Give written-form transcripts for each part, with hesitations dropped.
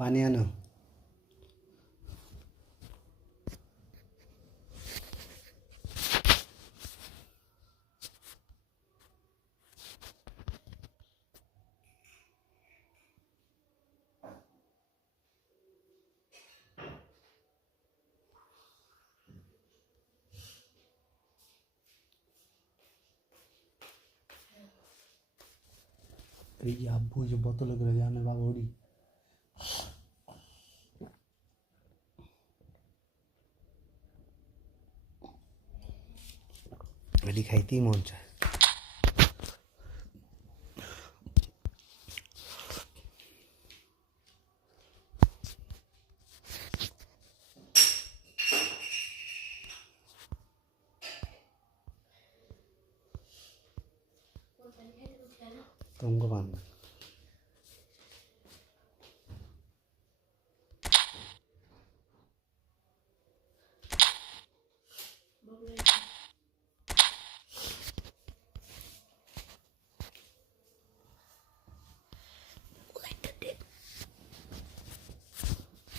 पानी आनो এই আব্বু যে বোতলে করে জানে বাবা ওড়ি এটি খাইতেই মন চায় तुमको बांधना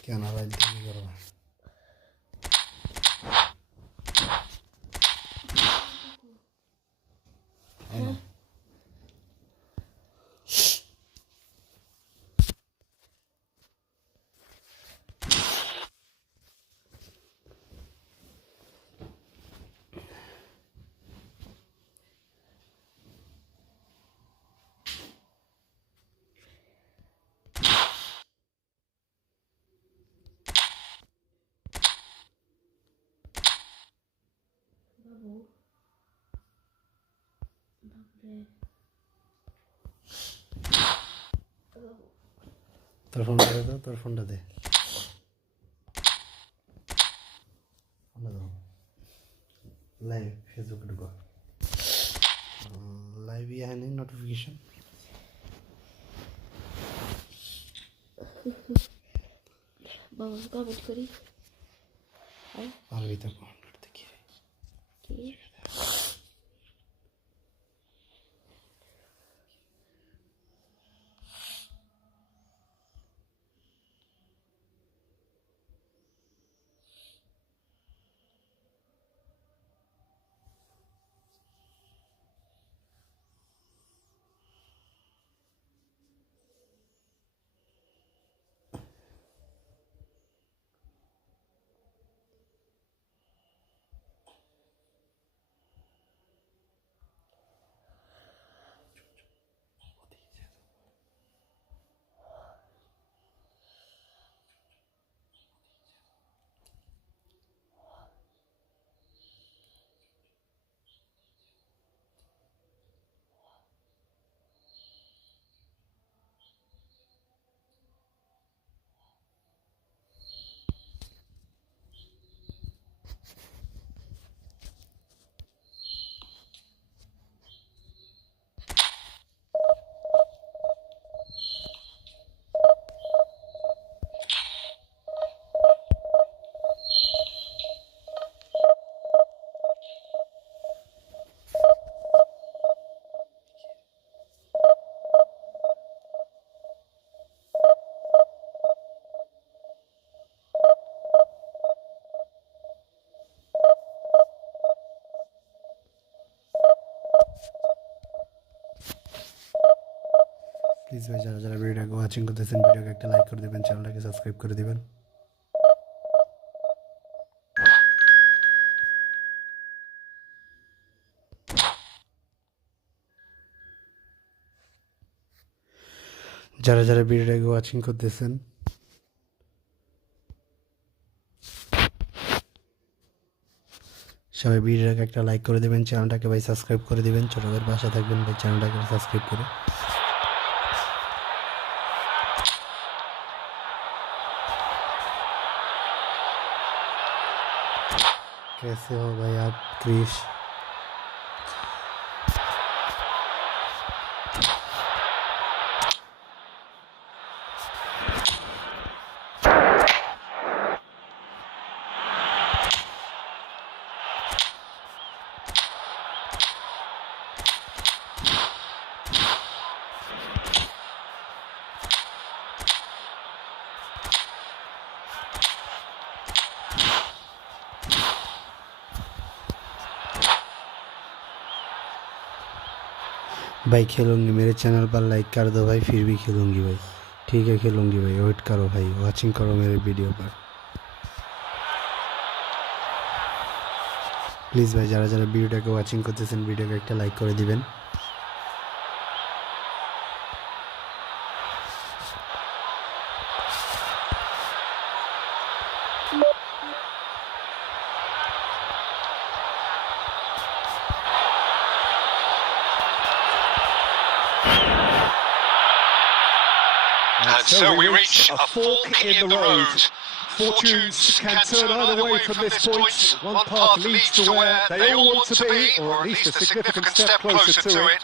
क्या ना लाइट नहीं कर रहा তোর ফোনটা দে তো তোর ফোনটা দে लाइव फेसबुक ढुको लाइव ही है नहीं नोटिफिकेशन बाबा कमेंट करी और भी तो कौन करते की প্লিজ ভাই যারা যারা ভিডিওটাকে ওয়াচিং করতেছেন ভিডিওকে একটা লাইক করে দিবেন চ্যানেলটাকে সাবস্ক্রাইব করে দিবেন যারা যারা ভিডিওটাকে ওয়াচিং করতেছেন সবাই ভিডিওটাকে একটা লাইক করে দিবেন চ্যানেলটাকে ভাই সাবস্ক্রাইব করে দিবেন ছোটদের পাশে থাকবেন ভাই চ্যানেলটাকে সাবস্ক্রাইব করে कैसे हो भाई आप क्रिश भाई खेलूंगी, मेरे चैनल पर लाइक कर दो भाई, फिर भी खेलूंगी भाई। ठीक है खेलूंगी भाई, वेट करो भाई, वाचिंग करो मेरे वीडियो पर প্লিজ ভাই, যারা যারা ভিডিওটাকে ওয়াচিং করতেছেন ভিডিওকে একটা লাইক করে দিবেন। And so we reach a fork in the road. Fortunes can turn either way from this point. One path leads to where they all want to be, or at least a significant step closer to it.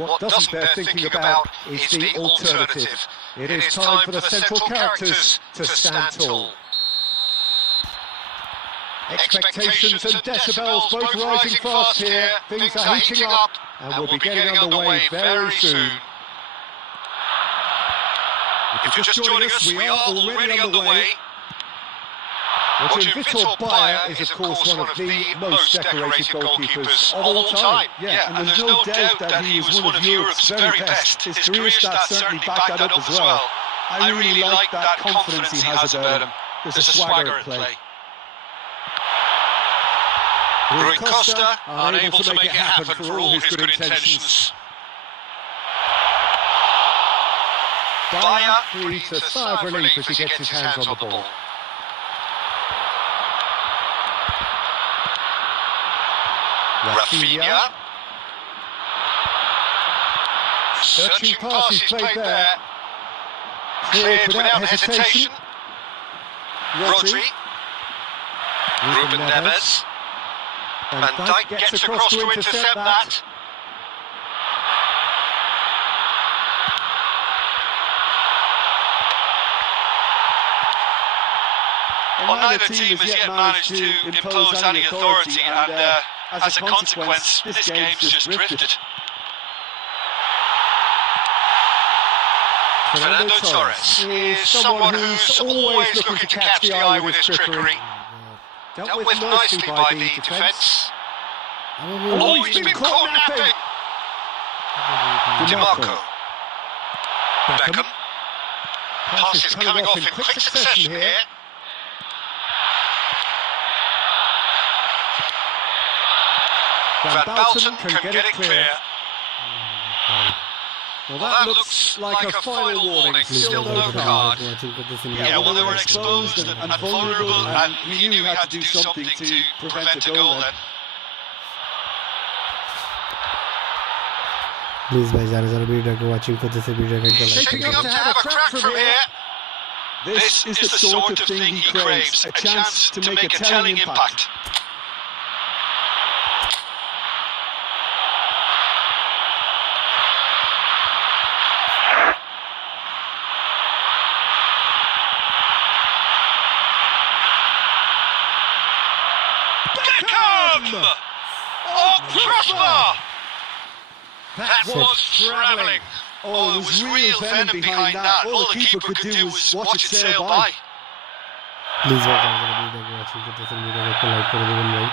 What doesn't bear thinking about is the alternative. It is time for the central characters to stand tall. Expectations and decibels both rising fast here. Things are heating up, and we'll be getting underway very soon. If you're just joining us, we are already underway. Vitor Bayer is, of course, one of the most decorated goalkeepers of all time. Yeah, and there's no doubt that he was one of Europe's very best. His career stats certainly back that up as well. I really like that confidence he has about him. There's a swagger at play. Rui Costa unable to make it happen for all his good intentions. Bayer breathes a sigh of relief as he gets his hands on the ball. Rafinha. Searching pass is played there. Cleared without hesitation. Rodri. Ruben Neves. Van Dijk gets across to intercept that. Well, neither team has yet managed to impose any authority, and as a consequence, this game's just drifted. Fernando Torres is someone who's always looking to catch the eye with his trickery. Dealt with nicely by the defence. Oh, he's been caught napping! DiMarco. Beckham. Pass is coming off in quick succession here. Van Balten can get it clear. Well, that looks like a final warning, still no card. Yeah, well, they were exposed and vulnerable, and he knew he had to do something to prevent a goal then. Please ভাই, যারা যারা ভিডিওটাকে watching করতেছে ভিডিওকে একটা like করে Shaping up to have a crack from here. This is the sort of thing he craves, a chance to make a telling impact. Oh, Prosper! That was travelling. Oh, there was real venom behind that. All the keeper could do was watch it sail by. Please ভাই, যারা যারা ভিডিওটাকে watching করতেছেন ভিডিওকে একটা like করে দেবেন ভাই।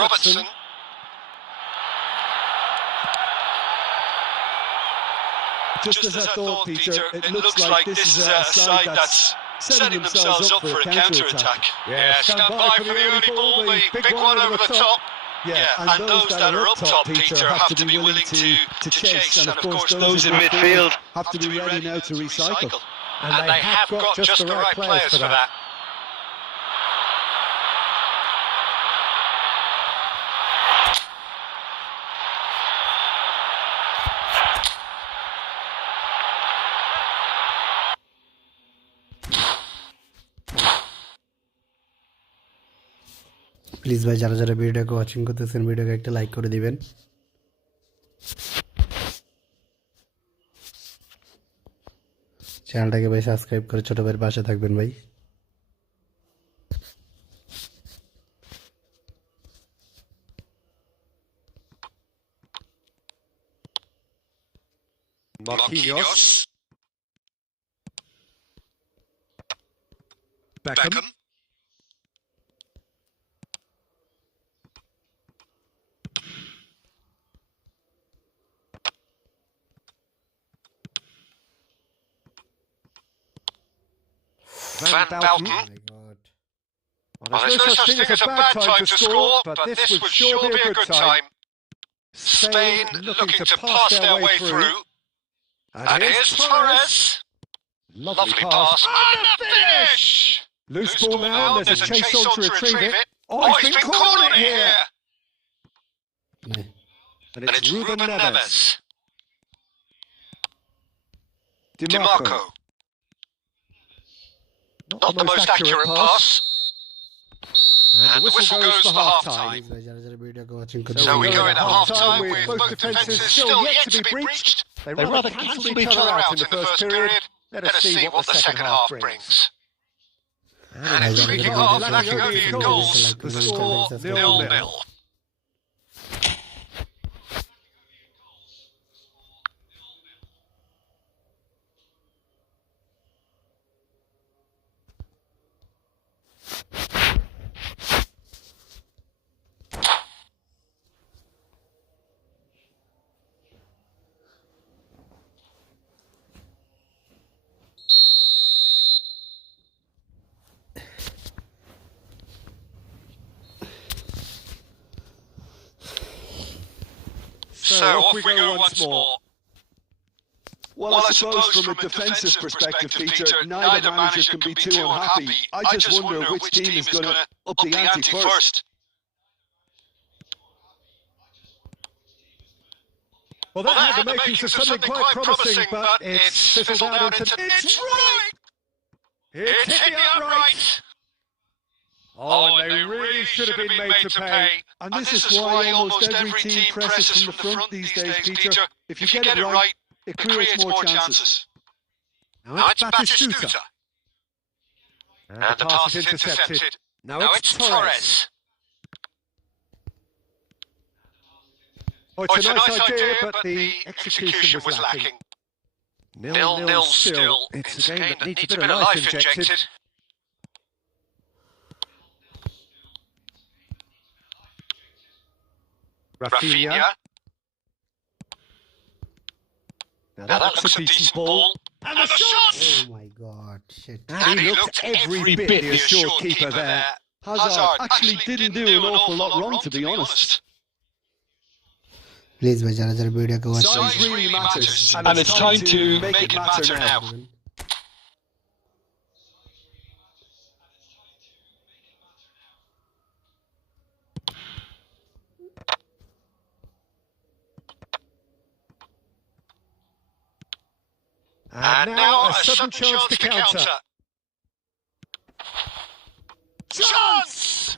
Robertson. Just as I thought, Peter, it looks like this is a side that's setting themselves up for a counter-attack. Yeah, stand by for the early ball, the big one over the top. Yeah, and those that are up top, Peter, have to be willing to chase. And of course, those in midfield have to be ready now to recycle. And they have got just the right players for that. Please ভাই, যারা যারা ভিডিওটাকে watching করতেছেন ভিডিওকে একটা like করে দিবেন। চ্যানেলটাকে ভাই সাবস্ক্রাইব করে ছোট ভাইয়ের পাশে থাকবেন ভাই। Marquinhos. Beckham. Van Belton. Oh my god. Well, there's no such thing as a bad time to score, but this would sure be a good time. Spain looking to pass their way through. And here's Torres. Lovely pass. And the finish! Loose ball now, there's a chase on to retrieve it. Oh, he's been caught on it here! No. And it's Ruben Neves. DiMarco. Not the most accurate pass. And the whistle goes for half-time. So we go into half-time with both defences still yet to be breached. They rather cancelled each other out in the first period. Let us see what the second half brings. And it's speaking of lacking only in goals, the score 0-0. So off we go once more. Well, I suppose from a defensive perspective, Peter, neither manager can be too unhappy. I just wonder which team is going to up the ante first. Well, that had the makings of something quite promising, but it's fizzled out into... It's right! It's hit the upright! Oh, and they really should have been made to pay. And this is why almost every team presses from the front these days, Peter. If you get it right, it creates more chances. Now it's Batistuta. And the pass is intercepted. Now it's Torres. Oh, it's a nice idea, but the execution was lacking. 0-0 still. It's a game that needs a bit of life injected. Rafinha. Now that looks a decent ball. And the shot! Oh my god, shit. And he looked every bit the assured keeper there. Hazard actually didn't do an awful lot wrong, to be honest. Please, भाई ज़रा video को watch. Size really matters, and it's time to make it matter now. And now a sudden chance to counter. Chance!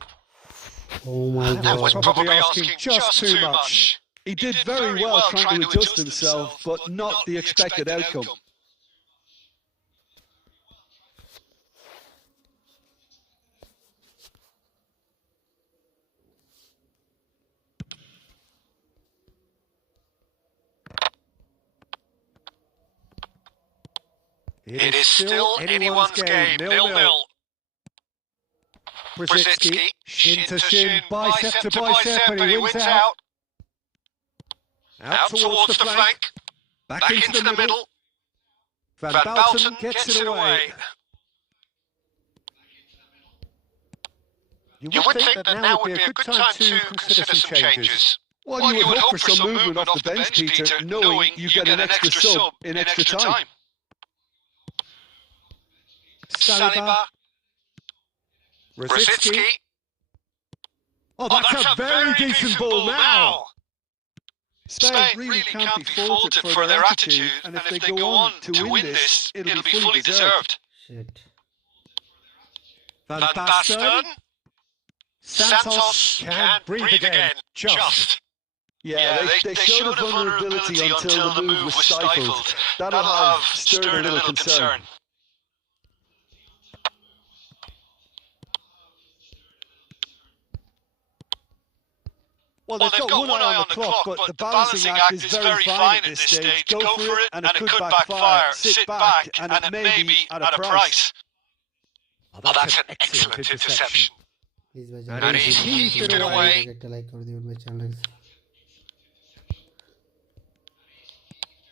Oh my That was god. probably asking just too much. He did very well trying to adjust himself, but not the expected outcome. It is still anyone's game, 0-0. Brzezinski, shin to shin, bicep to bicep, and he wins out. Out towards the flank, back into the middle. Van Belton gets it away. You would think that now would be a good time to consider some changes. Well, you would hope for some movement off the bench, Peter, knowing you get an extra sub in extra time. Saliba. Brzezinski. Oh, that's a very decent ball now. Spain really can't be faulted for their attitude, and if they go on to win this, it'll be fully deserved. Shit. Van Basten. Santos can't breathe again. Just. Yeah, they showed a vulnerability until the move was stifled. That'll have stirred a little concern. Well, they've got one eye on the clock, but the balancing act is very fine at this stage. Go for it, and it could backfire. Sit back, and it may be at a price. Oh, that's an excellent interception. Please, And he's heaved it away. like कर दियो मेरे channel.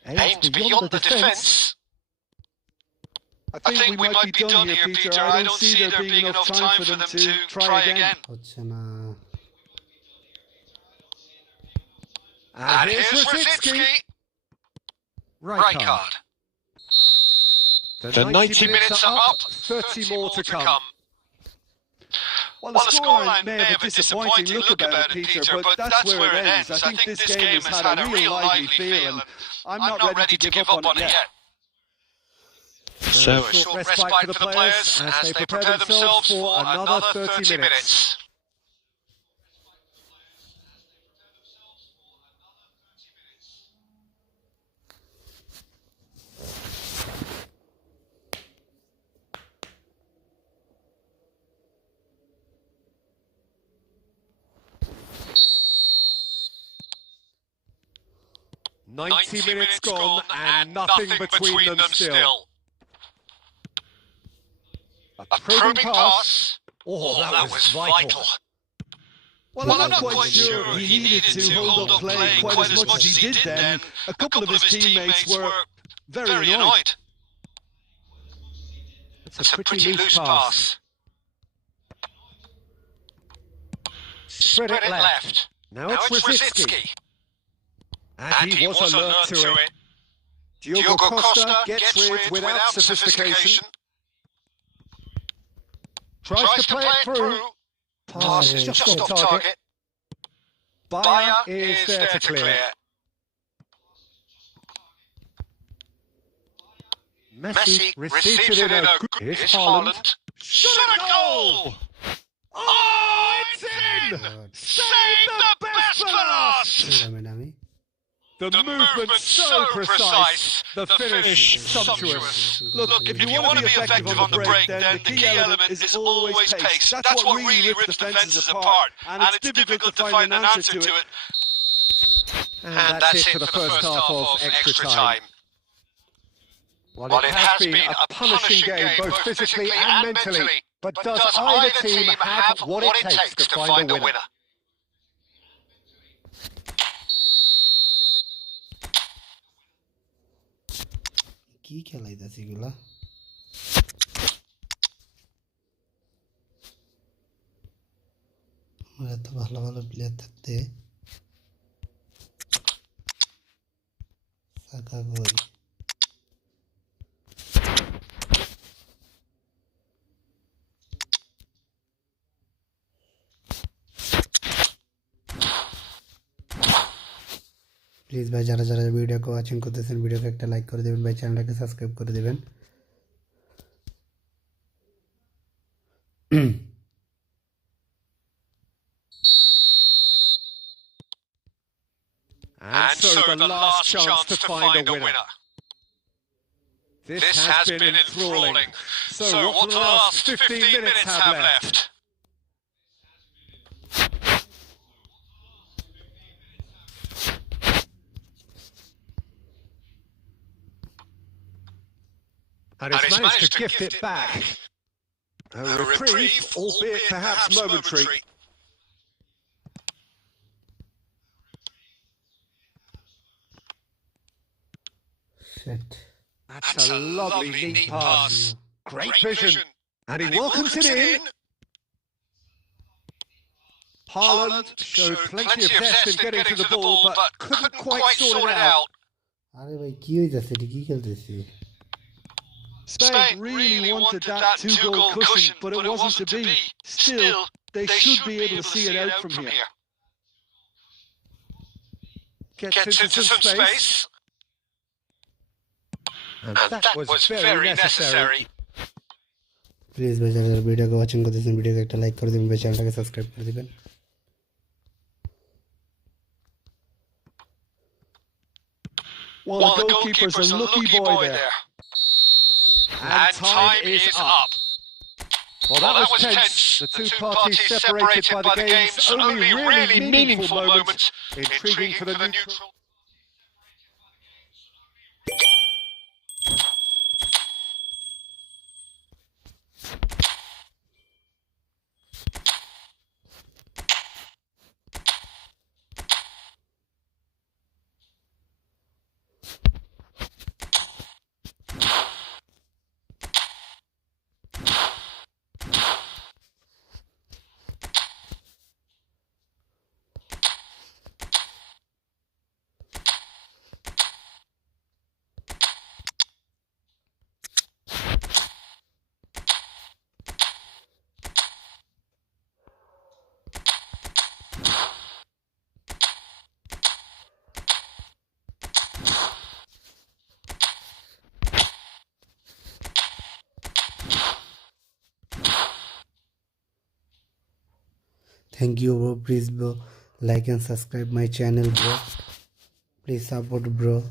Aimed beyond the defence. I think we might be done here, Peter. I don't see there being enough time for them to try again. হচ্ছে না। And here's Rosicki. Right card. The 90 minutes are up, 30 more to come. Well, the scoreline may have a disappointing look about it, Peter, but that's where it ends. I think this game has had a real lively feel, and I'm not ready to give up on it yet. So a short respite for the players as they prepare themselves for another 30 minutes. Ninety minutes gone and nothing between them still. A probing pass. Oh, that was vital. Well, I'm not quite sure he needed to hold up play quite as much as he did then. A couple of his teammates were very annoyed. It's a pretty loose pass. Spread it left. Now it's Rosicki. And he was alert to it. Diogo Costa gets rid without sophistication. Tries to play it through. Pass just off target. Bayer is there to clear. Messi receives it in a good... Here's Haaland. Shot a goal! Oh, it's in! Save the best for last! The movement so precise, the finish sumptuous. Look, if you want to be effective on the break, then the key element is always pace. That's what really rips defences apart, and it's difficult to find an answer to it. And that's it for the first half of extra time. Well, it has been a punishing game, both physically and mentally, but does either team have what it takes to find a winner? কি খেলাইতাছে এগুলা? আমার এত ভালো ভালো player থাকতে সাকা কই? Please ভাই যারা যারা ভিডিওকে ওয়াচিং করতেছেন ভিডিওকে একটা লাইক করে দেবেন ভাই, চ্যানেলটাকে সাবস্ক্রাইব করে দেবেন। And so the last chance to find a winner. This has been enthralling. So what the last 15 minutes have left? And he's managed to gift it back. A reprieve, albeit perhaps momentary. Shit. That's a lovely, neat pass. Great vision. And he welcomes it in. Haaland showed plenty of zest in getting to the ball, but couldn't quite sort it out. আরে ভাই কি হইতাছে, এটা কি খেলতেছে? Spain really wanted that two-goal cushion, but it wasn't to be. Still, they should be able to see it out from here. Gets into some space. And that was very necessary. Please ভাই যারা যারা ভিডিওকে watching করতেছেন ভিডিওকে একটা like করে দিবেন ভাই, চ্যানেলটাকে সাবস্ক্রাইব করে দিবেন। Well, the goalkeeper's a lucky boy there. And time is up. Well, that was tense. The two parties separated by the game's only really meaningful moments. Intriguing for the neutral. Thank you, bro. Please, bro, like and subscribe my channel, bro. Please support, bro.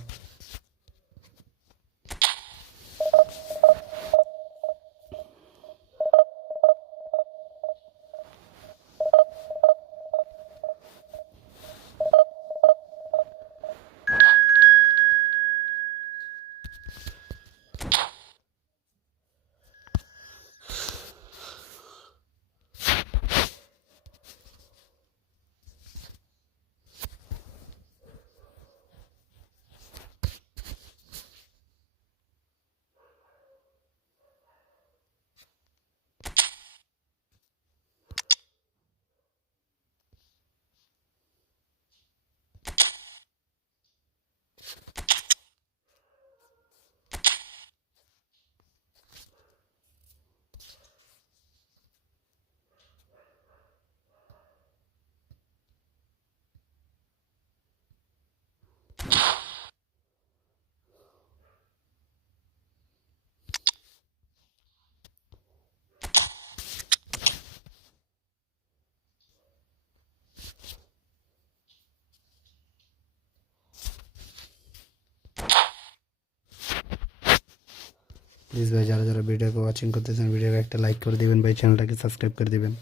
Please ভাই যারা যারা ভিডিওকে watching করতেছেন ভিডিওকে একটা like করে দিবেন ভাই, চ্যানেলটাকে সাবস্ক্রাইব করে দিবেন।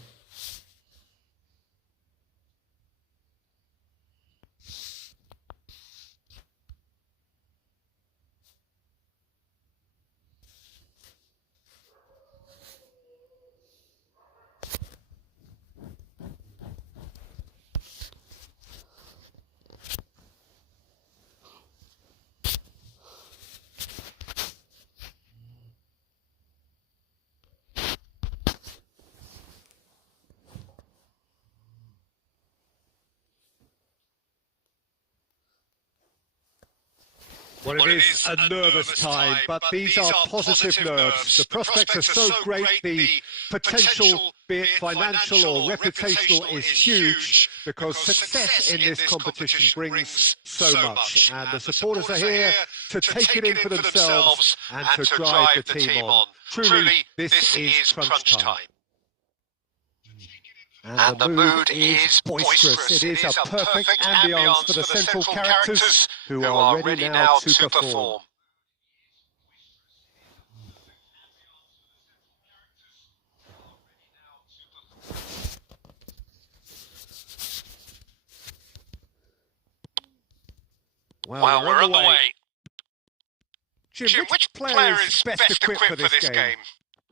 Well, it is a nervous time, but these are positive nerves. The prospects are so great, the potential, be it financial or reputational, is huge because success in this competition brings so much. And the supporters are here to take it in for themselves and to drive the team on. Truly, this is crunch time. And the mood is boisterous. It is a perfect ambience for the central characters who are ready now to perform. Well, we're on the way. Jim, which player is best equipped for this game?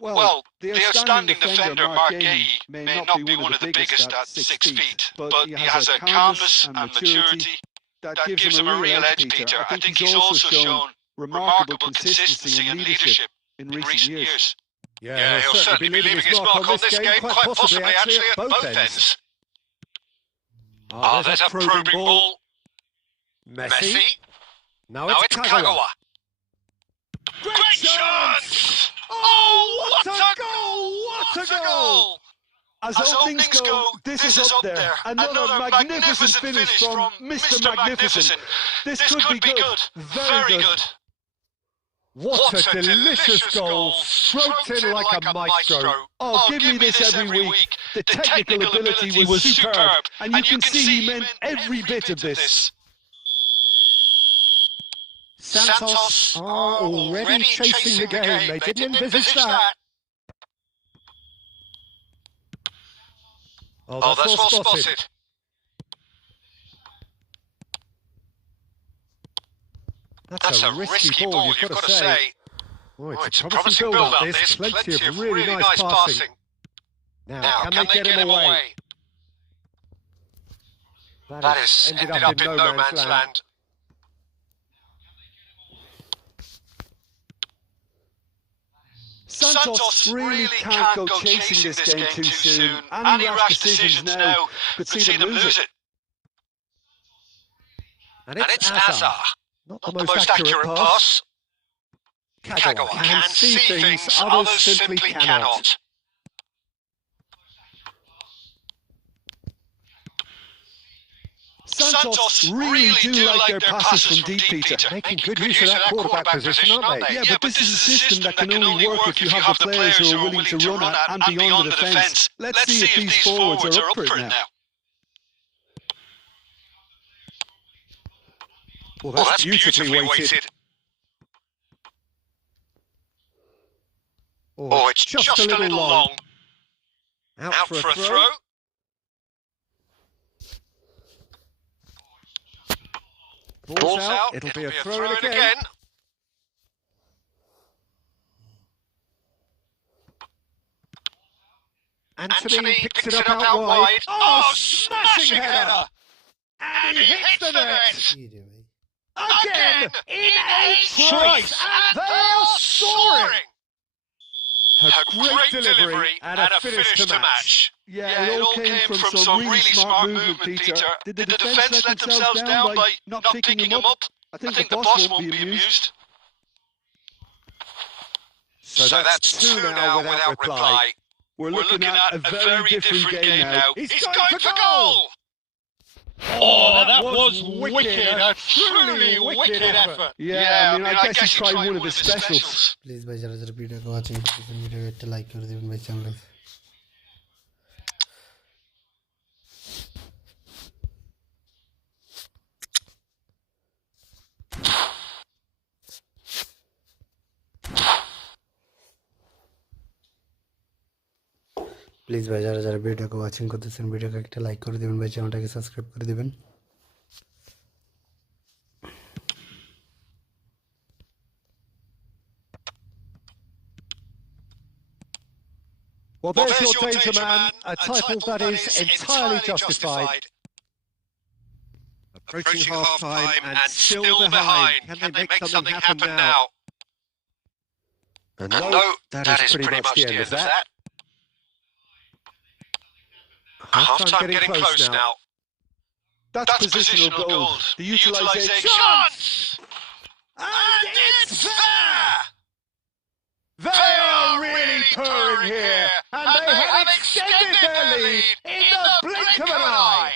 Well, the outstanding defender, Mark Gahey, may not be one of the biggest at 6 feet, but he has a calmness and maturity that gives him a real edge, Peter. I think he's also shown remarkable consistency and leadership in recent years. Yeah, he'll certainly be leaving his mark on this game, quite possibly actually at both ends. Oh, there's a probing ball. Messi. Now it's Kagawa. Great chance! Oh, what a goal! What a goal! As openings go, this is up there. Another magnificent finish from Mr. Magnificent. This could be good. Very good. What a delicious goal, stroked in like a maestro. Oh, give me this every week. The technical ability was superb, and you can see he meant every bit of this. Santos are already chasing the game. They didn't envisage that. Oh, that's well spotted. That's a risky ball, you've got to say. Oh, it's a promising build up this. Plenty of really nice passing. Now, can they get him away? That has ended up in no man's land. Santos really can't go chasing this game too soon. Any rash decisions now could see them lose it. And it's Azar. Not the most accurate pass. Kagawa can see things others simply cannot. Santos really do like their passes from deep, Peter. Making good use of that quarterback position, aren't they? Yeah, but this is a system that can only work if you have the players who are willing to run at and beyond the defence. Let's see if these forwards are up for it now. Well, that's beautifully weighted. Oh, it's just a little long. Out for a throw. Ball's out. It'll be a throw in again. Anthony picks it up out wide. Oh, smashing header! And he hits the net! Again! In a trice! And they are soaring! A great delivery and a finish to match. Yeah, it all came from some really smart movement, Peter. Did the defence let themselves down by not picking him up? I think the boss won't be amused. So that's 2 now without reply. We're looking at a very different game now. He's going for goal! Oh, that was wicked. A truly wicked effort. Yeah, I mean, I guess he tried one of his specials. Please भाई जरा जरा video को watching video को like कर दियो भाई channel please ভাই যারা যারা ভিডিওকে ওয়াচিং করতেছেন ভিডিওকে একটা লাইক করে দিবেন ভাই চ্যানেলটাকে সাবস্ক্রাইব করে দিবেন Well, there's your danger man, a title that is entirely justified. Approaching half-time and still behind. Can they make something happen now? And no, that is pretty much the end of that. Half-time getting close now. That's positional gold. The utilisation. Chance! And it's there! They are really purring here, and they have extended their lead in the blink of an eye.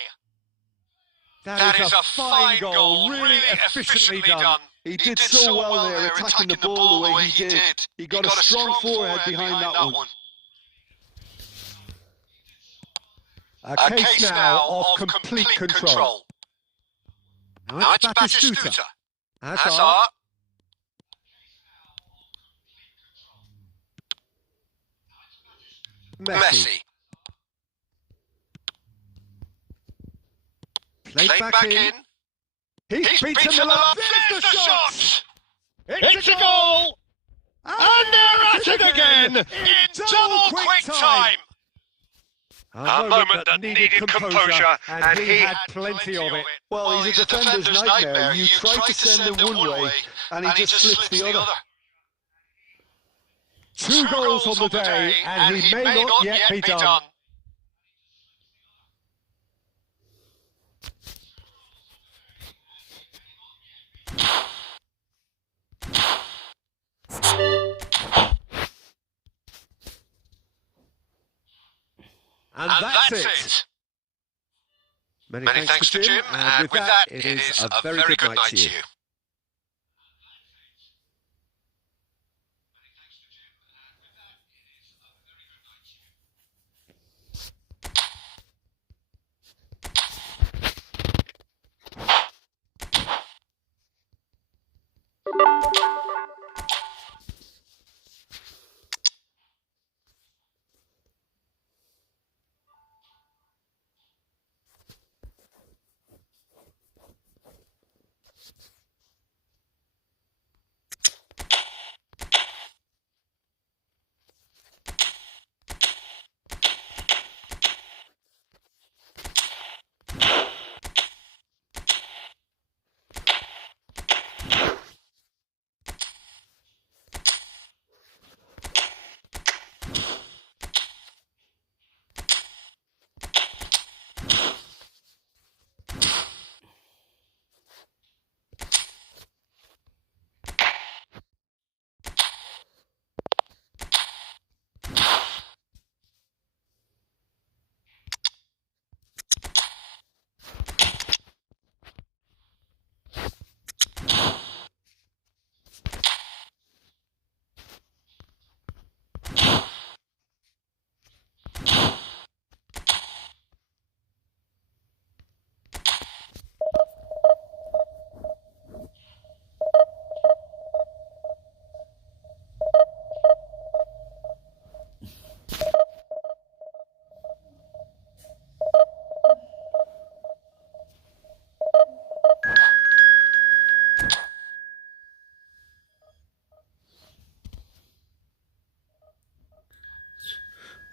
That is a fine goal, really efficiently done. He did so well there, attacking the ball the way he did. He got a strong forehead behind that one. A case now of complete control. Now it's Batistuta. Hazard. Messi. Played back in. He's beaten the left. There's the shot! It's a goal! And they're at it again! In double quick time! A moment that needed composure, and he had plenty of it. Well, he's a defender's nightmare. You try to send him one way, and he just slips the other. 2 goals on the day, and he may not yet be done. And that's it. Many thanks to Jim, and with that, it is a very good night to you.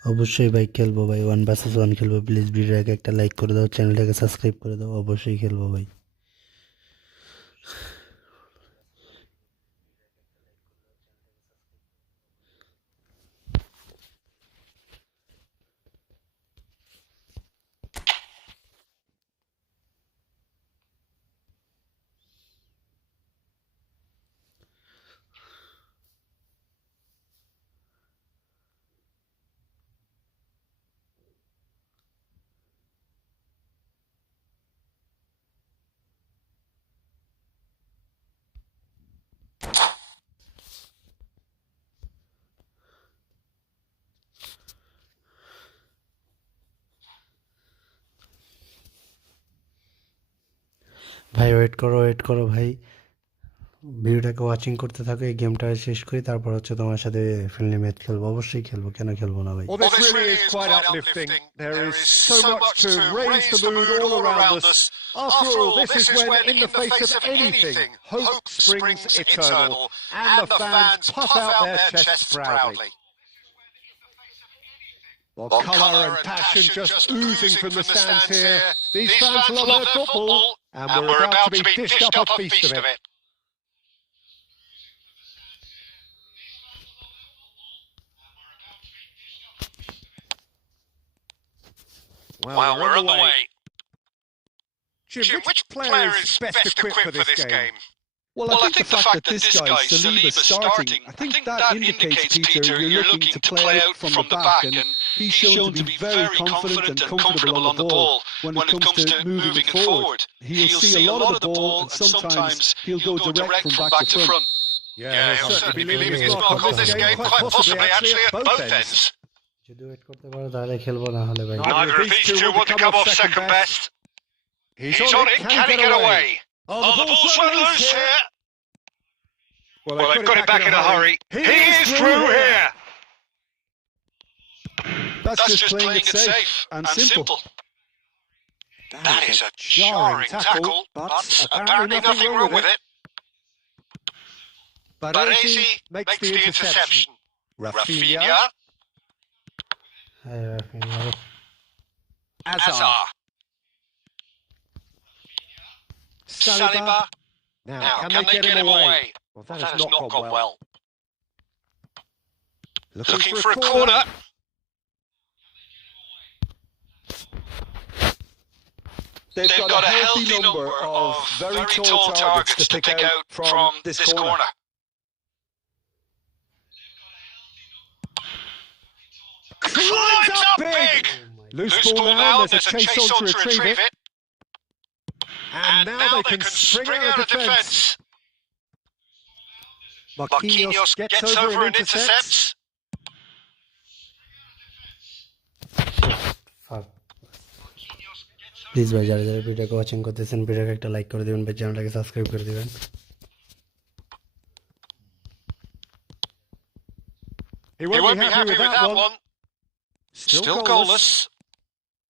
অবশ্যই ভাই খেলবো ভাই, 1 vs 1 খেলবো। Please ভিডিওটাকে একটা like করে দাও, চ্যানেলটাকে সাবস্ক্রাইব করে দাও, অবশ্যই খেলবো ভাই। ভাই ওয়েট করো ভাই, ভিডিওটাকে ওয়াচিং করতে থাকো, এই গেমটা শেষ করি, তারপর হচ্ছে তোমার সাথে ফ্রেন্ডলি ম্যাচ খেলবো। অবশ্যই খেলবো, কেন খেলবো না ভাই। Well, this really is quite uplifting. There is so much to raise the mood all around us. After all, this is when, in the face of anything, hope springs eternal, and the fans puff out their chests proudly. Well, colour and passion just oozing from the stands here. These fans love their football, and we're about to be dished up a feast of it. Well, we're on the way. Jim, which player is best equipped for this game? Well, I think the fact that this guy, Saliba's starting, I think that indicates, Peter, you're looking to play out from the back, and he's shown to be very confident and comfortable on the ball when it comes to moving it forward. He'll see a lot of the ball, and sometimes he'll go direct from back to front. Yeah, he'll certainly be leaving his mark on this game, quite possibly actually at both ends. যদি wait করতে পারো তাহলে খেলবো, না হলে ভাই। Neither of these two want to come off second best. He's on it, can he get away? Oh, the ball's run loose here. Well, they've got it back in a hurry. He is through here. That's just playing it safe and simple. That is a jarring tackle, but apparently nothing wrong with it. Baresi makes the interception. Rafinha. Azar. Saliba. Now, can they get him away? Well, that has not gone well. Looking for a corner. They've got a healthy number of very tall targets to pick out from this corner. Climbs up big! Loose ball now, there's a chase on to retrieve it. And now they can spring out of defence. Marquinhos gets over and intercepts. Please ভাই, যারা যারা ভিডিওকে watching করতেছেন, ভিডিওকে একটা like করে দিবেন ভাই, চ্যানেলটাকে সাবস্ক্রাইব করে দিবেন। He won't be happy with that one. Still goalless.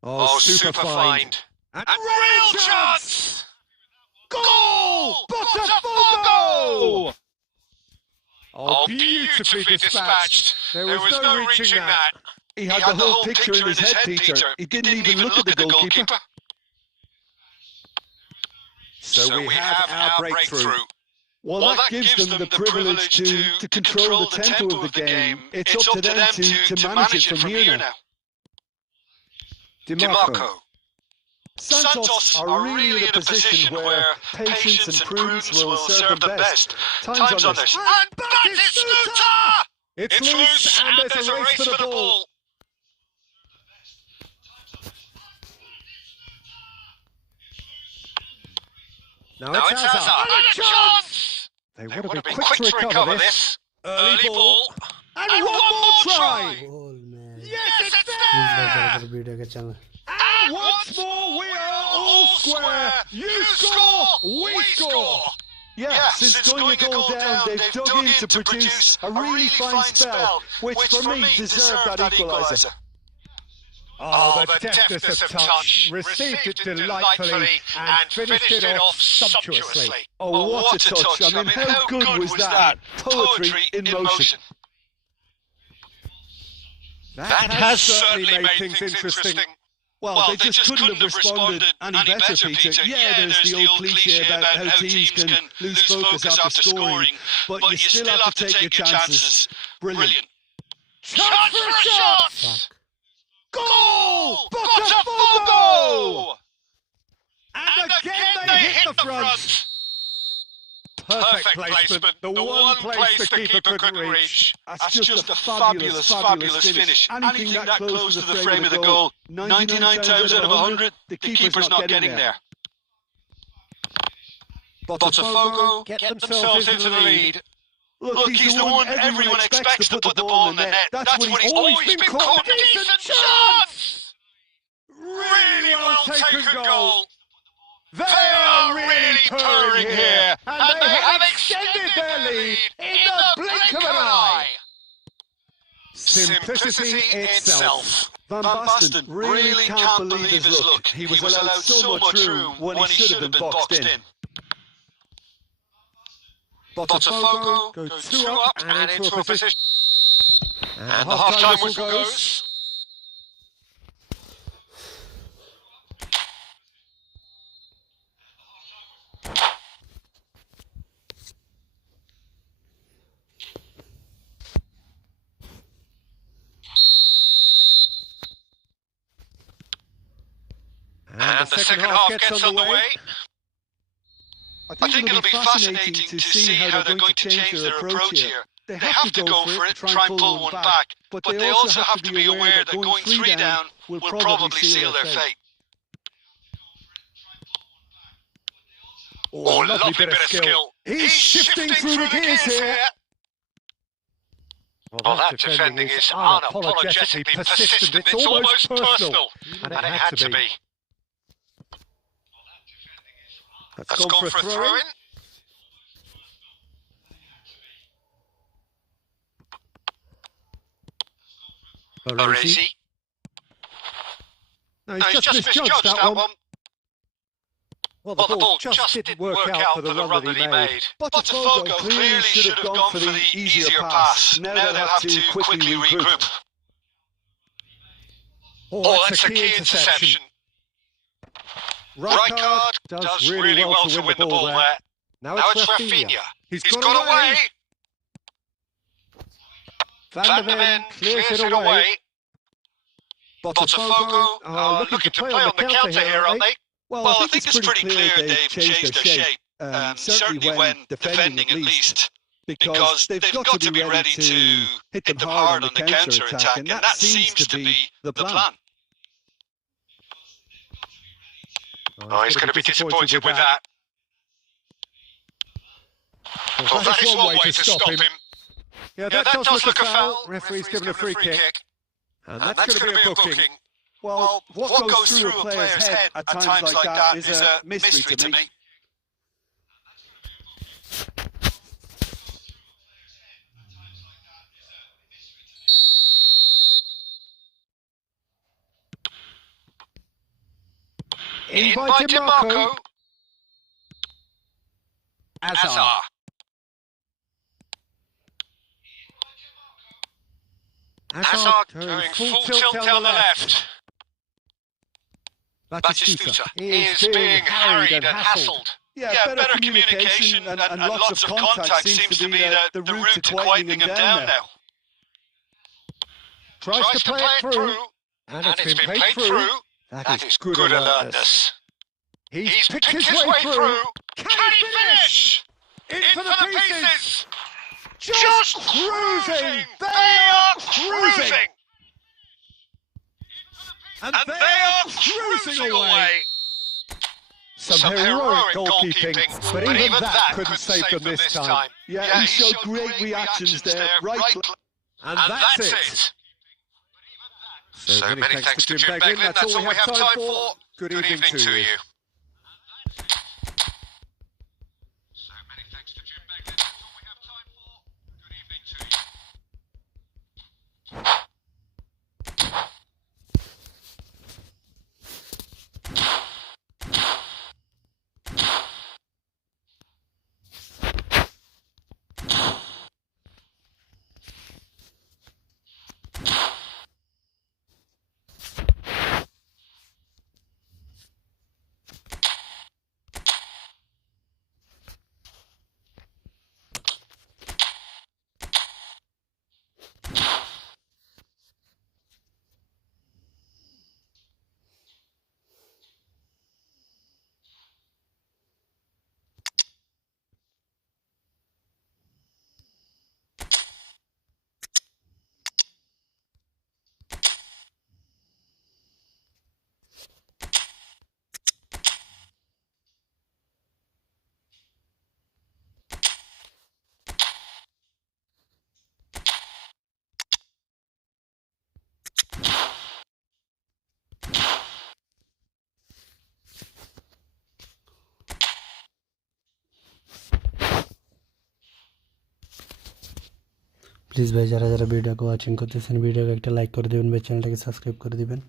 Oh, super find. And real chance! Goal! Botafogo! Oh, beautifully dispatched. There was no reaching that. He had the whole picture in his head, Peter. He didn't even look at the goalkeeper. So we have our breakthrough. Well, that gives them the privilege to control the tempo of the game. It's up to them to manage it from here now. DiMarco. Santos are really in a position where patience and prudence will serve them best. Time's on this. And Batistuta! It's loose and there's a race for the ball. Now it's Hazard. And a chance! They would have been quick to recover this. Early ball. And one more try! Goal man. Yes, it's please ভাই, যারা there! যারা ভিডিওকে channel And once more we are all square. You score, we score. Yeah, since going a goal down, they've dug in to produce a really fine spell, which for me deserved that equaliser. Oh, the deftness of touch, received it delightfully and finished it off sumptuously. Oh, what a touch. I mean, how good was that? Poetry in motion. That has certainly made things interesting. Well, they just couldn't have responded any better, Peter. Yeah, there's the old cliche about how teams can lose focus after scoring, but you still have to take your chances. Brilliant. Chance for a shot! Fuck. Goal! Botafogo! And again they hit the front. Perfect placement. The one place the keeper couldn't reach. That's just a fabulous finish. Anything that close to the frame of the goal, 99 times out of 100, the keeper's not getting there. Botafogo get themselves into the lead. Look, he's the one everyone expects to put the ball in the net. That's what he's always been called. A decent chance! Really well taken goal. They are really purring here, and they have extended their lead in the blink of an eye. Simplicity itself. Van Basten really can't believe his luck. He was allowed so much room when he should have been boxed in. Botafogo go 2 up and into a position. And the half-time whistle goes. And the second half gets underway. I think it'll be fascinating to see how they're going to change their approach here. They have to go for it, try and pull one back, but they also have to be aware that going 3 down will probably seal their fate. Oh, lovely bit of skill. He's shifting through the gears here. Well, that defending is unapologetically persistent. It's almost personal. And it had to be. That's gone for a throw-in. Baresi. No, he's just misjudged that one. Well, the ball just didn't work out for the run that he made. Botafogo clearly should have gone for the easier pass. Now they'll have to quickly regroup. Oh, that's a key interception. Rijkaard does really well to win the ball there. Now it's Rafinha. He's got away. Van der Ven clears it away. Botafogo looking to play on the counter here, aren't they? Well, I think it's pretty clear they've changed their shape. Certainly when defending at least. Because they've got to be ready to hit them hard on the counter-attack, and that seems to be the plan. Oh, he's going to be disappointed with that. Well, that is one way to stop him. Yeah, that does look a foul. Referee's given a free kick. And that's going to be a booking. Well, what goes through a player's head at times like that is a mystery to me. In by DiMarco. Azar. Azar going full tilt down the left. Batistuta is being harried and hassled. Yeah, better communication and lots of contact seems to be the route to quietening him down now. Tries to play it through, and it's been played through. That is good alertness. He's picked his way through. Can he finish? In for the pieces. Just cruising. They are cruising. And they are cruising away. Some heroic goalkeeping, but even that couldn't save them this time. Yeah, he showed great reactions there. Right, and that's it. So many thanks to Jim Beglin. That's all we have time for. Good evening to you. Please ভাই যারা যারা ভিডিওকে watching করতেছেন ভিডিওকে একটা like করে দিবেন ভাই, চ্যানেলটাকে সাবস্ক্রাইব করে দিবেন।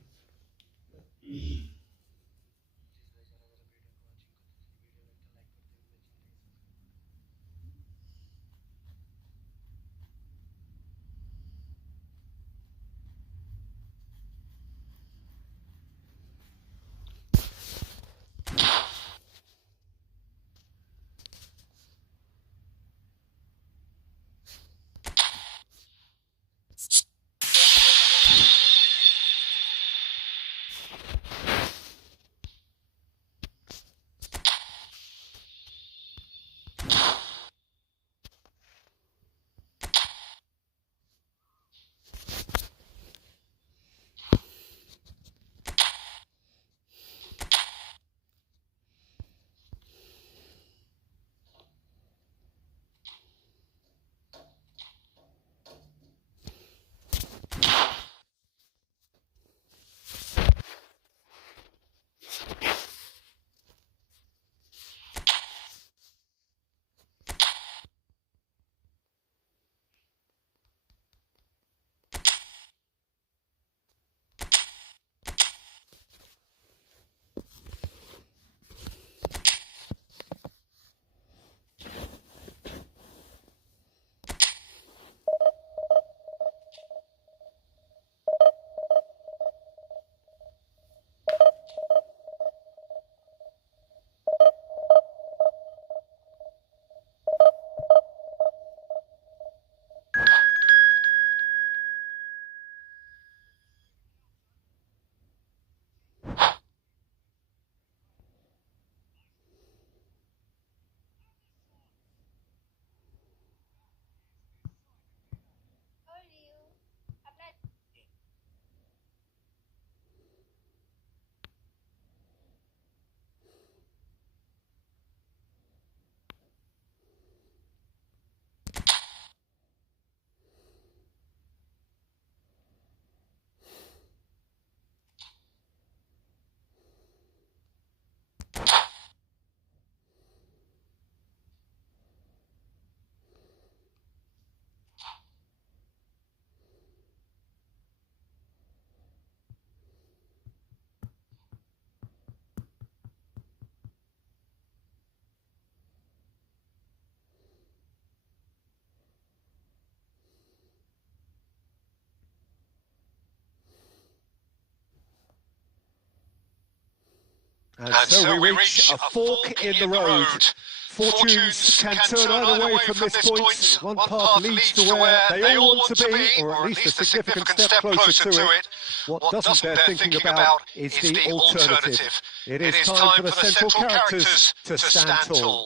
And so we reach a fork in the road. Fortunes can turn either way from this point. One path leads to where they all want to be, or at least a significant step closer to it. What doesn't bear thinking about is the alternative. It is time for the central characters to stand tall.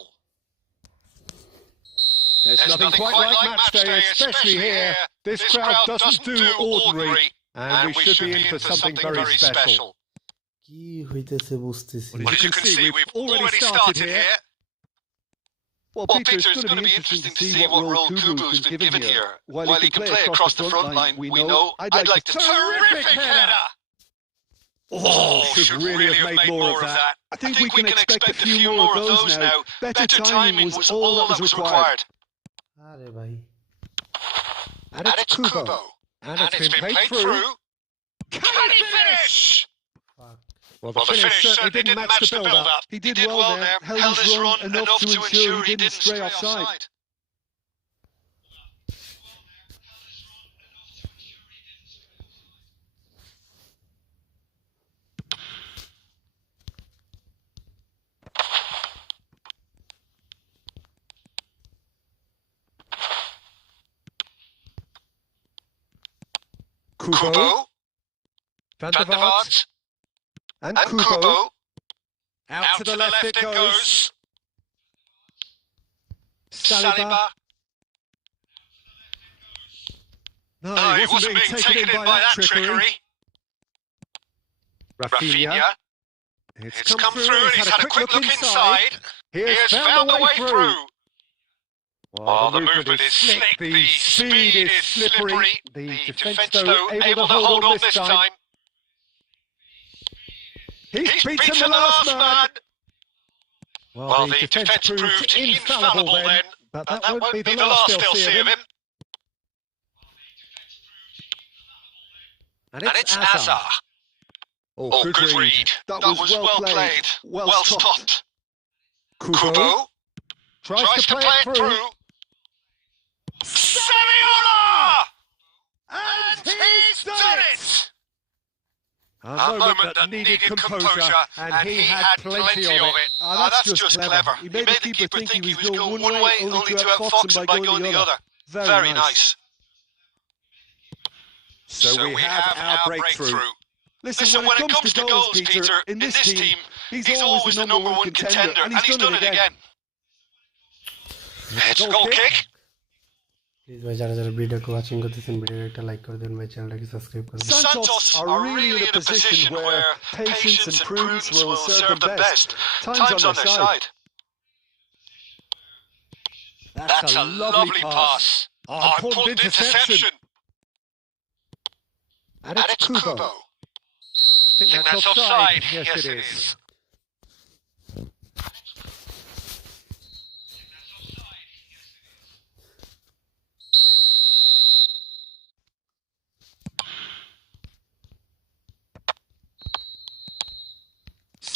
There's nothing quite like match day, especially here. This crowd doesn't do ordinary, and we should be in for something very special. কি হইতেছে বুঝতেছি। Well, as you can see, we've already started here. Well, Peter, it's going to be interesting to see what role Kubu's been given here. While he can play across the front line, we know I'd like a terrific header! Oh, should really have made more of that. I think we can expect a few more of those now. Better timing was all that was required. আরে ভাই। And it's Kubo. And it's been played through. Can he finish? Fuck. Well, the finish certainly didn't match the build-up. He did well there, held his run enough to ensure he didn't stray offside. Kubo, Van der Vaart, and Kubo. Out to the left it goes. Saliba. No, he wasn't being taken in by that trickery. Rafinha. It's come through and he's had a quick look inside. Here's found the way through. Well, the movement is slick, the speed is slippery. The defence, though, able to hold on this time. He's beaten the last man. Well, the defence proved infallible then, but that won't be the last they'll see of him. And it's Azar. Oh, good read. That was well played. Well stopped. Kubo tries to play it through. Saviola! And he's done it! A moment that needed composure, and he had plenty of it. That's just clever. He made the keeper think he was going one way, only to outfox him by going the other. Very nice. So we have our breakthrough. Listen, when it comes to goals, Peter, in this team, he's always the number one contender, and he's done it again. It's a goal kick. Please ভাই যারা যারা ভিডিওকে watching করতেছেন ভিডিওটা একটা like করে দিন ভাই চ্যানেলটাকে সাবস্ক্রাইব করে দিন Santos are really in a position where patience and prudence will serve them best. Time's on their side. That's a lovely pass. Pulled interception. And it's Kubo. I think that's offside. Yes, it is.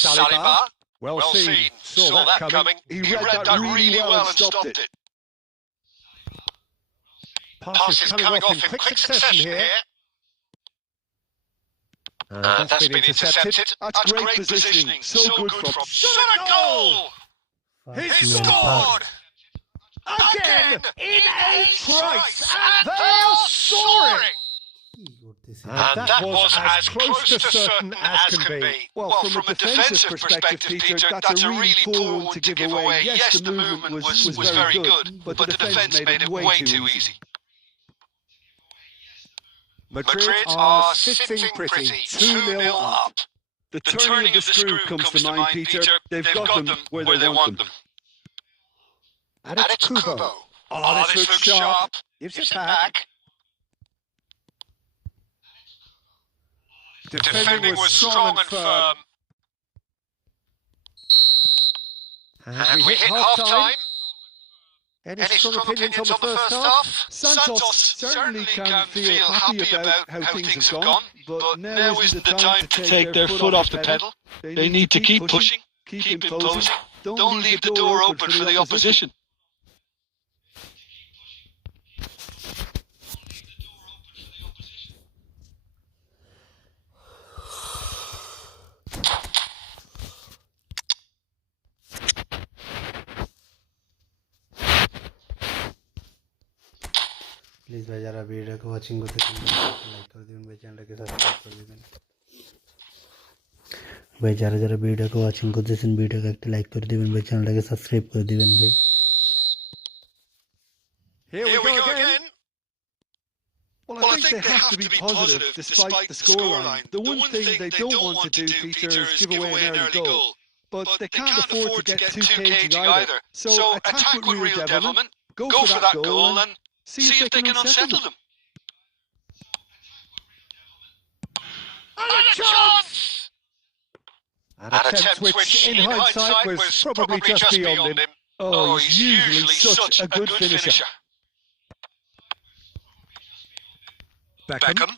Saliba. Well seen. Saw that coming. He read that really well and stopped it. Pass is coming off in quick succession here. That's been intercepted. That's great positioning. So good from... Shot a goal! He scored! Again! In a trice! And they are soaring! And that was as close to certain as can be. Well, from a defensive perspective, Peter, that's a really poor one to give away. Yes, the movement was very good, but the defence made it way too easy. Madrid are sitting pretty, 2-0 up. The turning of the screw comes to mind, Peter. They've got them where they want them. And it's Kubo. Oh, this looks sharp. Gives it back. Defending was strong and firm. And we hit half-time. Any strong opinions on the first half? Santos certainly can feel happy about how things have gone, but now isn't the time to take their foot off the pedal. They need to keep pushing, keep imposing. Don't leave the door open for the opposition. Please ভাই যারা ভিডিওটাকে watching করতেছেন like করে দিবেন ভাই চ্যানেলটাকে subscribe করে দিবেন ভাই যারা যারা ভিডিওটাকে ওয়াচিং করতেছেন ভিডিওকে একটা লাইক করে দিবেন ভাই চ্যানেলটাকে সাবস্ক্রাইব করে দিবেন ভাই Here we go again. Well, I think they have to be positive despite the scoreline. The one thing they don't want to do, Peter, is give away an early goal. But they can't afford to get too cagey either. So attack with real devilment, go for that goal and see if they can unsettle them. And a chance! An attempt which, in hindsight, was probably just beyond him. Oh, he's usually such a good finisher. Beckham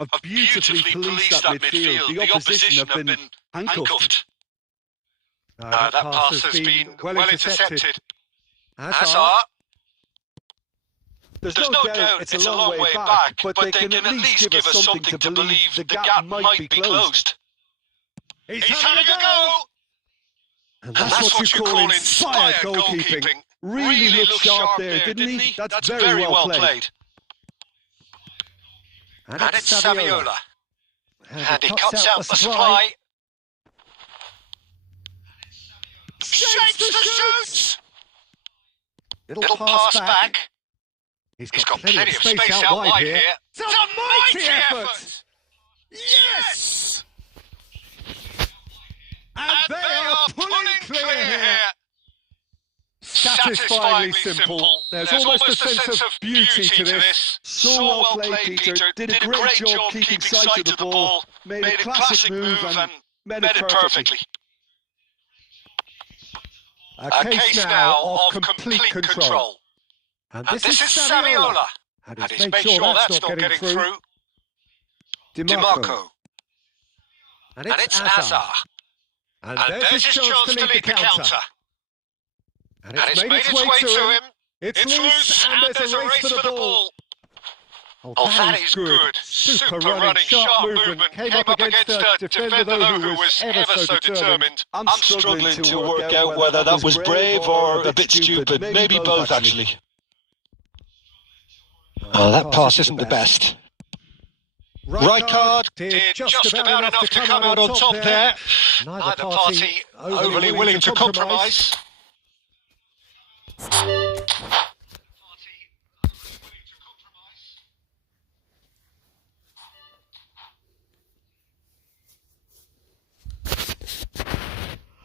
have beautifully policed that midfield. The opposition have been handcuffed. That pass has been well intercepted. Hazard. There's no doubt it's a long way back, but they can at least give us something to believe the gap might be closed. He's having a go! And that's what you call inspired goalkeeping. Really looked sharp there, didn't he? That's very well played. And it's Saviola. And he cuts out the supply. Shapes the shoots! Little pass back. He's got plenty of space out wide here. It's a mighty effort! Yes! And they are pulling clear here. Satisfyingly simple. There's almost a sense of beauty to this. So well played, Peter. Did a great job keeping sight of the ball. Made a classic move and met it perfectly. A case now of complete control. And this is Saviola. And he's made sure that's not getting through. DiMarco. And And it's Azar. And And there's his chance to lead the counter. And And it's made its way to him. It's loose, and there's a race for the ball. Oh, that is good. Super running, sharp movement. Came up against a defender, though, who was ever so determined. I'm struggling to work out whether that was brave or a bit stupid. Maybe both, actually. Oh, that pass isn't the best. Right card Did just about enough to come out on top there. Neither party overly willing to compromise.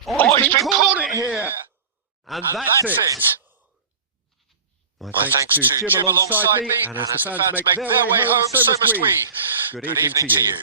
Oh, he's been caught it here. And that's it. My thanks to Jim alongside me, and as the fans make their way home, so must we. Good evening to you.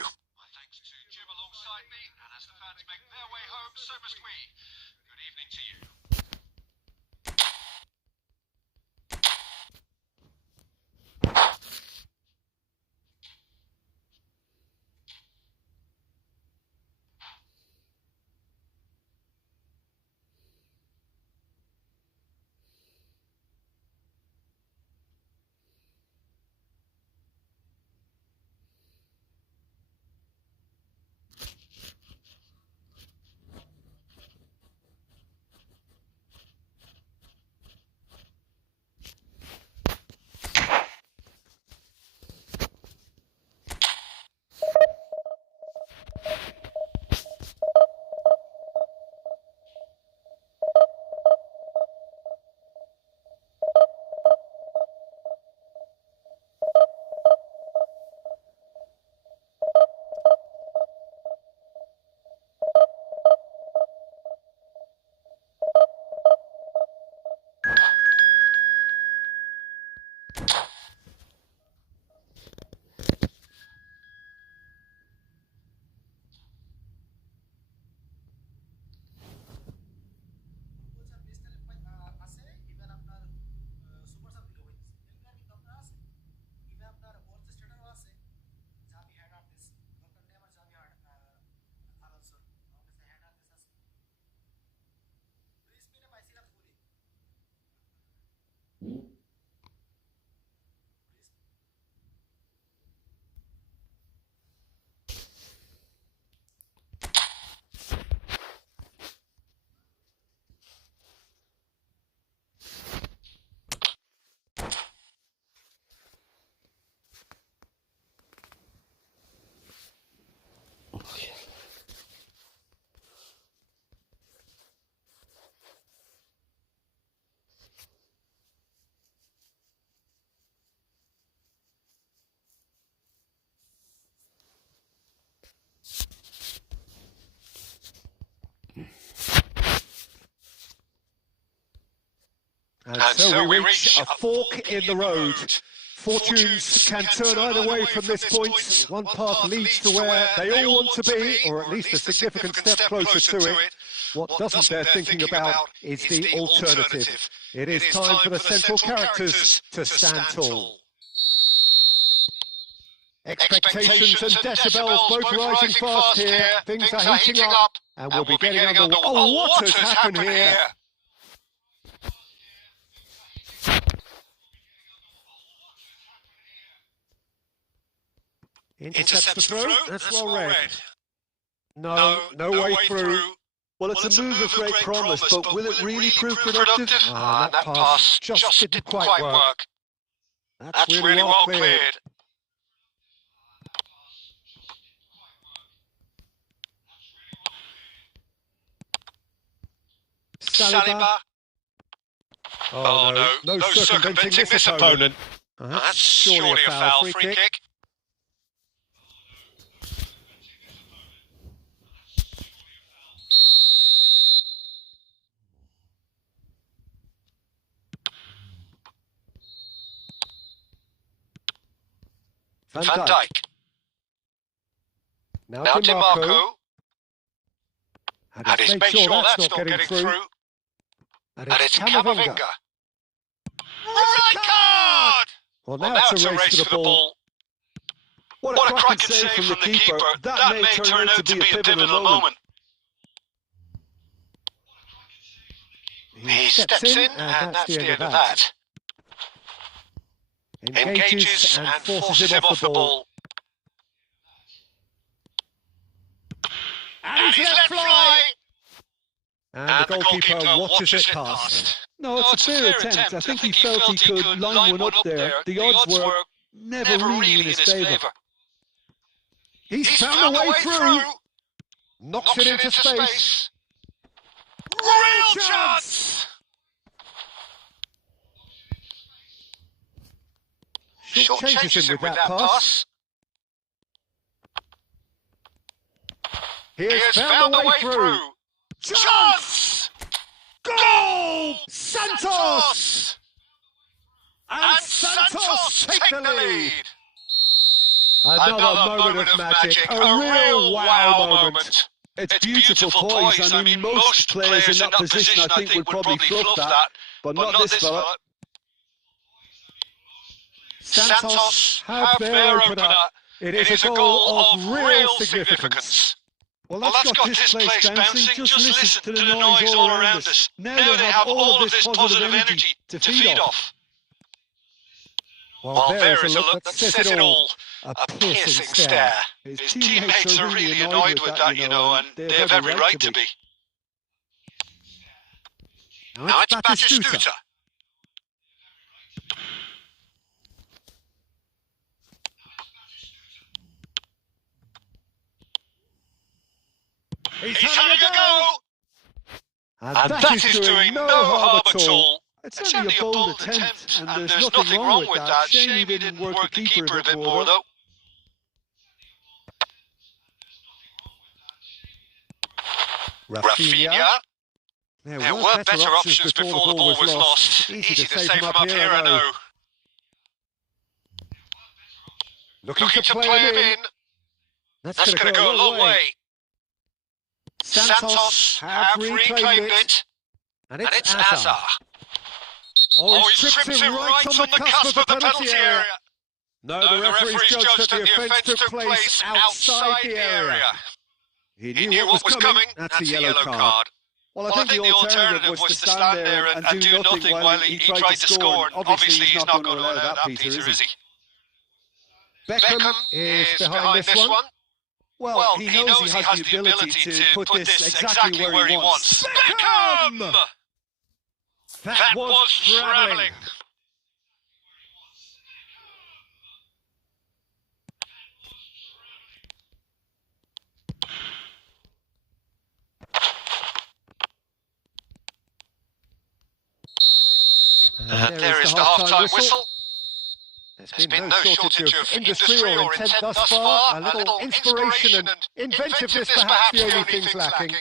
And so we reach a fork in the road. Fortunes can turn either way from this point. One path leads to where they all want to be, or at least a significant step closer to it. What doesn't bear thinking about is the alternative. It is time for the central characters to stand tall. Expectations and decibels both rising fast here. Things are heating up, and we'll be getting under. Oh, what has happened here? Intercepts the throw. That's well read. No way through. Well, it's a move of great promise, but will it really prove productive? That pass just didn't quite work. That's really well cleared. Saliba. Oh no circumventing this opponent. That's surely a foul free kick. Van Dijk. Now DiMarco. And he's made sure that's not getting through. And it's Camavinga. Right card! Well, now it's a race for the ball. What a cracking save from the keeper. That may turn out to be a pivotal moment. He steps in, and that's the end of that. Engages and forces him off the ball. And he's let fly! And the goalkeeper watches it past. No, it's a fair attempt. I think he felt he could line one up there. The odds were never really in his favour. He's found a way through. Knocks it into space. Real chance! Short changes him with that pass. Here's found a way through. Chance! Goal! Santos! And Santos take the lead. Another moment of magic, a real wow moment. It's beautiful poise. I mean, most players in that position, I think, would probably fluff that, but not this fella. Santos have their opener. It is a goal of real significance. Well, that's got this place bouncing. Just listen to the noise all around us. Now they have all of this positive energy to feed off. Well, there is a look that says it all. A piercing stare. His teammates are really annoyed with that, you know, and they have every right to be. Now it's Batistuta. He's having a go! And that is doing no harm at all. It's only a bold attempt, and there's nothing wrong with that. Shame he didn't work the keeper a bit more, though. Rafinha. There were better options before the ball was lost. Easy to save him up here, I know. Looking to play him in. That's going to go a long way. Santos have reclaimed it. And it's Azar. Oh, he trips him right on the cusp of the penalty area. No, the referee's judged that the offence took place outside the area. He knew what was coming. That's a yellow card. Well, I think the alternative was to stand there and do nothing while he tried to score. And obviously, he's not going to allow that, Peter, is he? Beckham is behind this one. Well, he knows he has the ability to put this exactly where he wants. Beckham! That was travelling. There is the half-time whistle. There's been no shortage of industry or intent thus far. A little inspiration and inventiveness perhaps the only things lacking.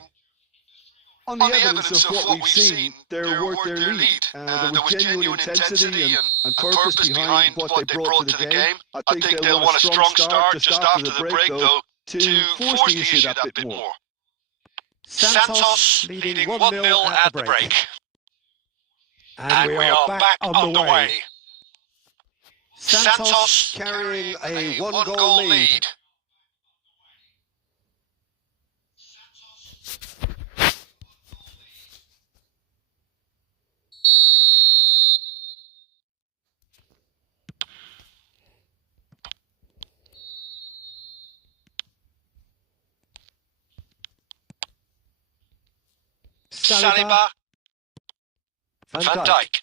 On the evidence of what we've seen, there worked their lead. There was genuine intensity and purpose behind what they brought to the game. I think they'll want a strong start just after the break, though, to force the issue that bit more. Santos leading 1-0 at the break. And we are back on the way. Santos carrying a one-goal lead. Saliba, Van Dijk.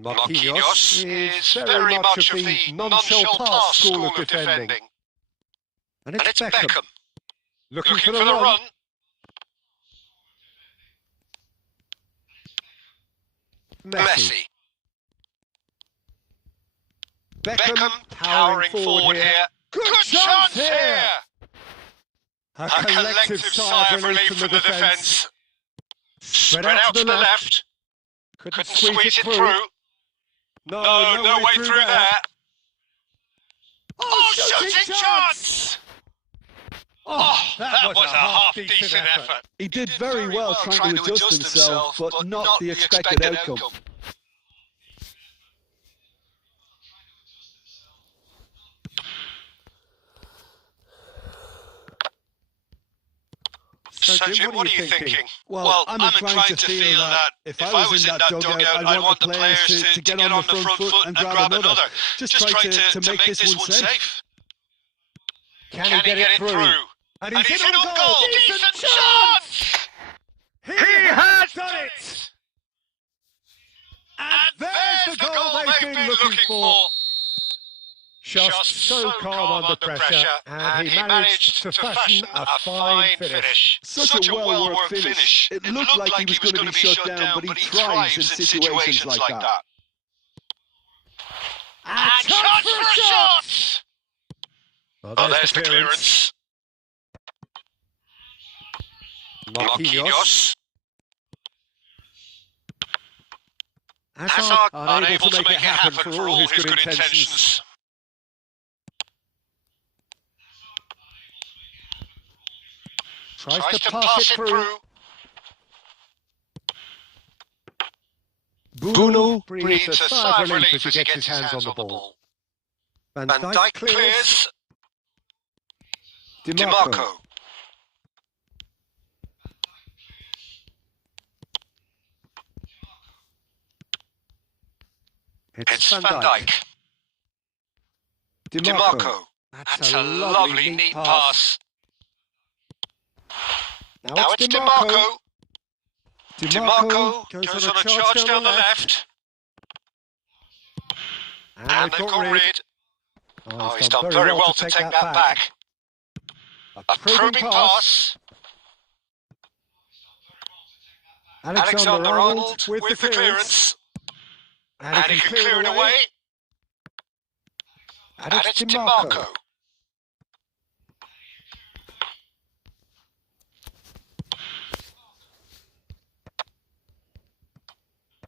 Marquinhos is very much of the non-pass school of defending. And it's Beckham. Looking for the run. Messi. Beckham powering forward here. Good chance here! A collective sigh of relief from the defence. Spread out to the left. Couldn't squeeze it through. No way through there. Oh, shooting chance! Oh, that was a half-decent effort. He did very well trying to adjust himself, but not the expected outcome. So, Jim, what are you thinking? Well, I'm inclined to feel that if I was in that dugout, I'd want the players to get on the front foot and grab another. Just try to make this one safe. Can he get it through? And he's in on goal! Decent chance! He has done it! And there's the goal they've been looking for. Just so calm under pressure, and he managed to fashion a fine finish. Such a well-worked finish. It looked like he was going to be shut down, but he thrives in situations like that. And chance for a shot! Oh, there's the clearance. Marquinhos. Hazard unable to make it happen for all his good intentions. Tries to pass it through. Bruno breathes a sigh of relief as he gets his hands on the ball. Van Dijk clears. DiMarco. It's Van Dijk. DiMarco. That's a lovely, neat pass. Now it's DiMarco. DiMarco goes on a charge down the left. And they've got rid. Oh, he's done very well to take that back. A probing pass. Alexander-Arnold with the clearance. And he can clear it away. And it's DiMarco.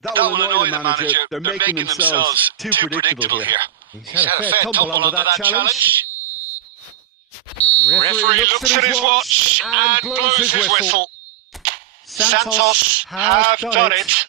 That will annoy the manager. They're making themselves too predictable here. He's had a fair tumble under that challenge. Referee looks at his watch and blows his whistle. Santos have done it.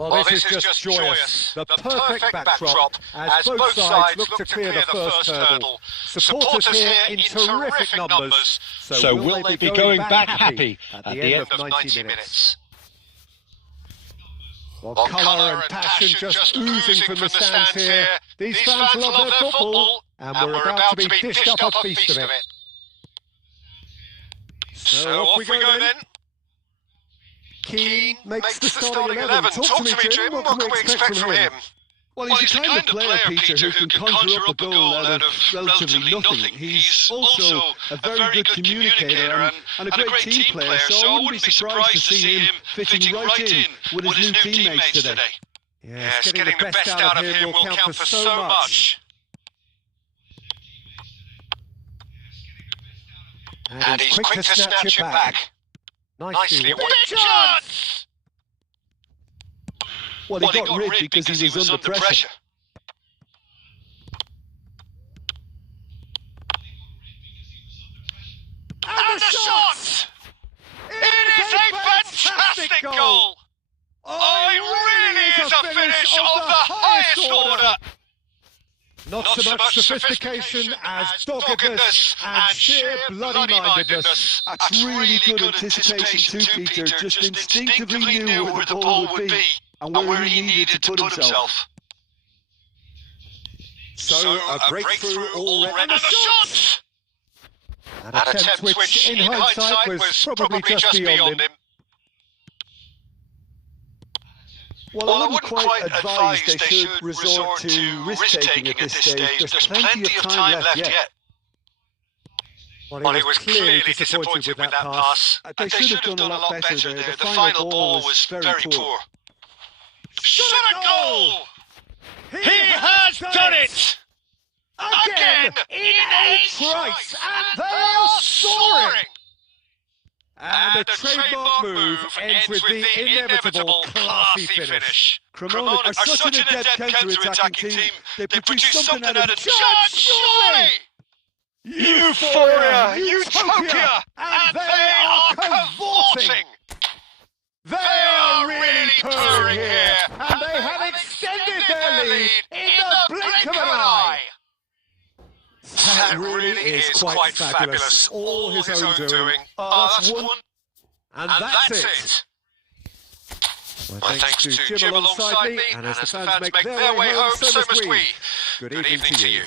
Well, this is just joyous. The perfect backdrop as both sides look to clear the first hurdle. Supporters here in terrific numbers. So will they be going back happy at the end of 90 minutes? Well, colour and passion just oozing from the stands here. These fans love their football, and we're about to be dished up a feast of it. So off we go then. Keane makes the starting 11. Talk to me, Jim. What can we expect from him? Well, he's the kind of player, Peter, who can conjure up a goal out of relatively nothing. He's also a very good communicator and a great team player, so I wouldn't be surprised to see him fitting right in with his new teammates today. Yes, getting the best out of him will count for so much. And he's quick to snatch it back. Nicely. Big chance! Well, he got rid because he was under pressure. And the shot! It is a fantastic goal! Oh, it really is a finish of the highest order! Not so much sophistication as doggedness and sheer bloody-mindedness. That's really good anticipation too, Peter. Just instinctively knew where the ball would be and where he needed to put himself. So a breakthrough already. And the shot! An attempt which, in hindsight, was probably just beyond him. Well, I wouldn't quite advise they should resort to risk-taking at this stage. There's plenty of time left yet. Well, he was clearly disappointed with that pass. They should have done a lot better. The final ball was very poor. Shot a goal! He has done it! Again, in a trice, and they are soaring! And the trademark move ends with the inevitable classy finish. Cremona are such an adept counter-attacking team. They produce something out of the chance, surely! Euphoria! Utopia! And they are cavorting! They are really touring here, and they have extended their lead in the blink of an eye! That really is quite fabulous. All his own doing. That's one. And that's it. Well, thanks to Jim alongside me, and as the fans make their way home, so must we. Good evening to you.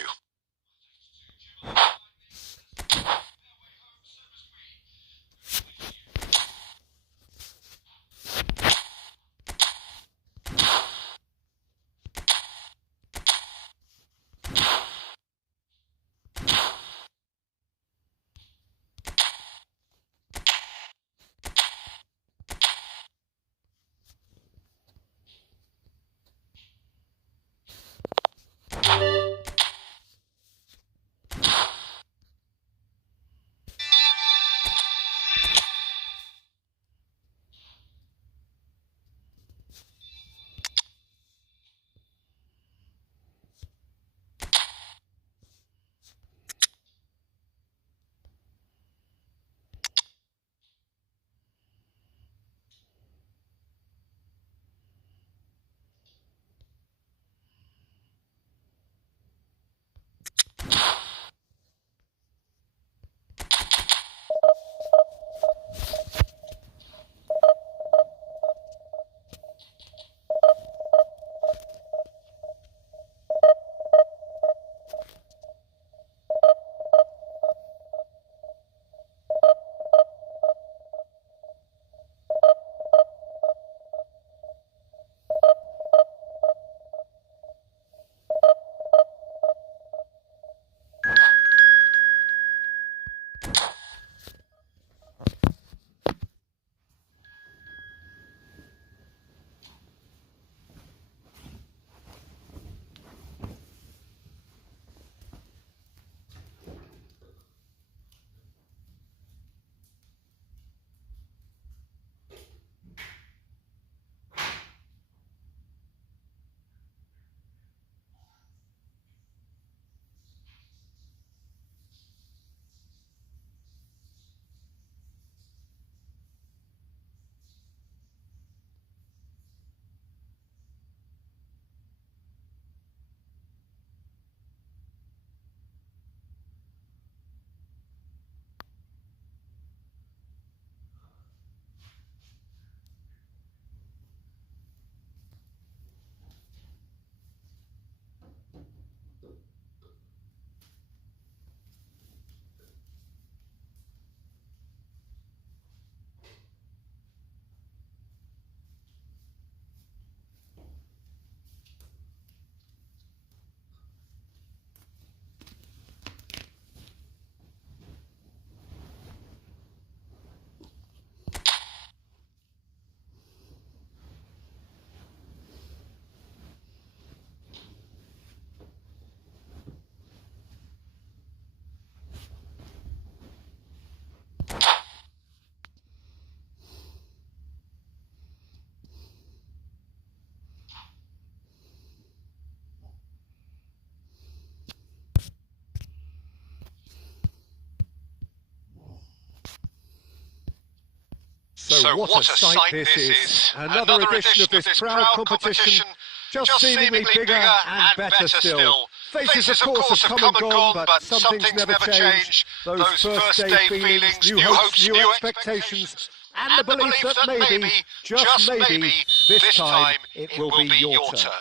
So what a sight this is. Another edition of this proud competition, just seemingly bigger and better still. Faces, of course, have come and gone, but some things never change. Those first-day feelings, new hopes, new expectations, and the belief that maybe, just maybe, this time it will be your turn.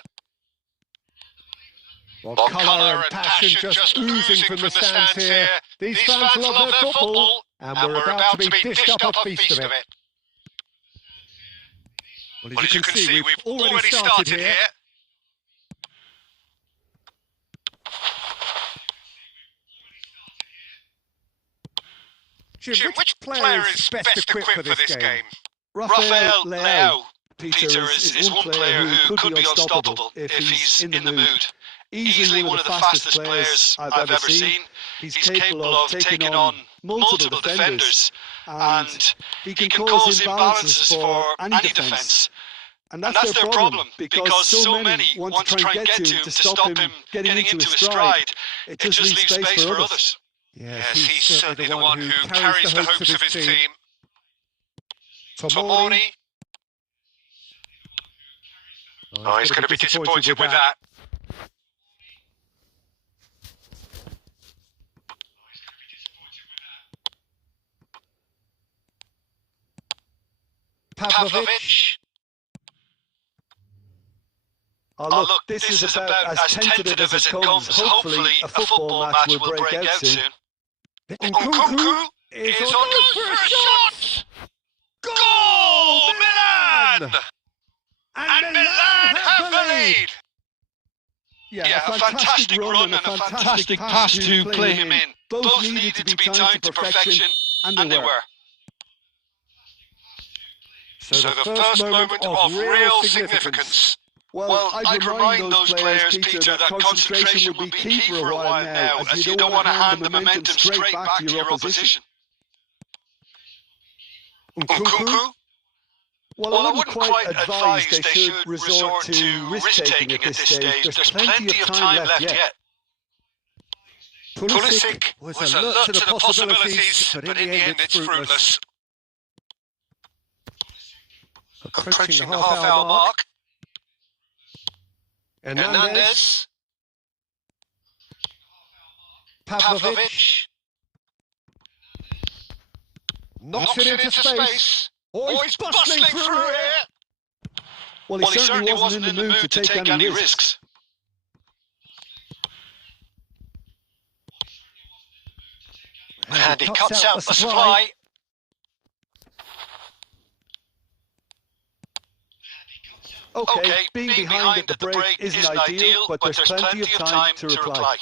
While colour and passion just oozing from the stands here, these fans love their football, and we're about to be dished up a feast of it. Well, as you can see, we've already started here. Jim, which player is best equipped for this game? Rafael Leao, Peter, is one player who could be unstoppable if he's in the mood. Easily one of the fastest players I've ever seen. He's capable of taking on multiple defenders, and he can cause imbalances for any defence. And that's their problem, because so many want to try and get to him to stop him getting into his stride. It just leaves space for others. Yes, he's certainly the one who carries the hopes of his team. Tomori. Oh, he's going to be disappointed with that. Pavlovic. Oh, look, this is about as tentative as it comes. Hopefully, a football match will break out soon. Nkunku is on for a shot! Goal, Milan! And Milan have the lead! Yeah, a fantastic run and a fantastic pass to play him in. Both needed to be timed to perfection, and they were. So the first moment of real significance. Well, I'd remind those players, Peter, that concentration will be key for a while now, as you don't want to hand the momentum straight back to your opposition. Nkunku? Well, I wouldn't quite advise they should resort to risk-taking at this stage. There's plenty of time left yet. Pulisic was alert to the possibilities, but in the end it's fruitless. Approaching the half-hour mark. Hernandez. Pavlovic. Knocks it into space. Oh, he's bustling through here. Well, he certainly wasn't in the mood to take any risks. And he cuts out the supply. Okay, being behind at the break isn't ideal, but there's plenty of time to reply.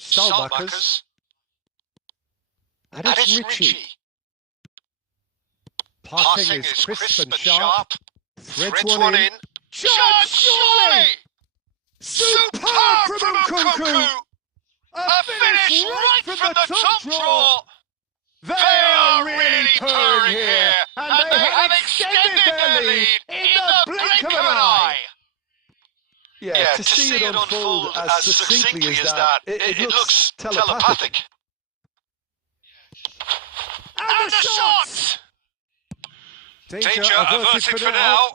Salmakers. And it's Richie. Passing is crisp and sharp. Threads one in. Shot, surely! Superb from Nkunku! A finish right from the top draw! They are really purring here, and they have extended their lead in the blink of an eye. Yeah, to see it unfold as succinctly as that, it looks telepathic. And the shot! Danger averted for now.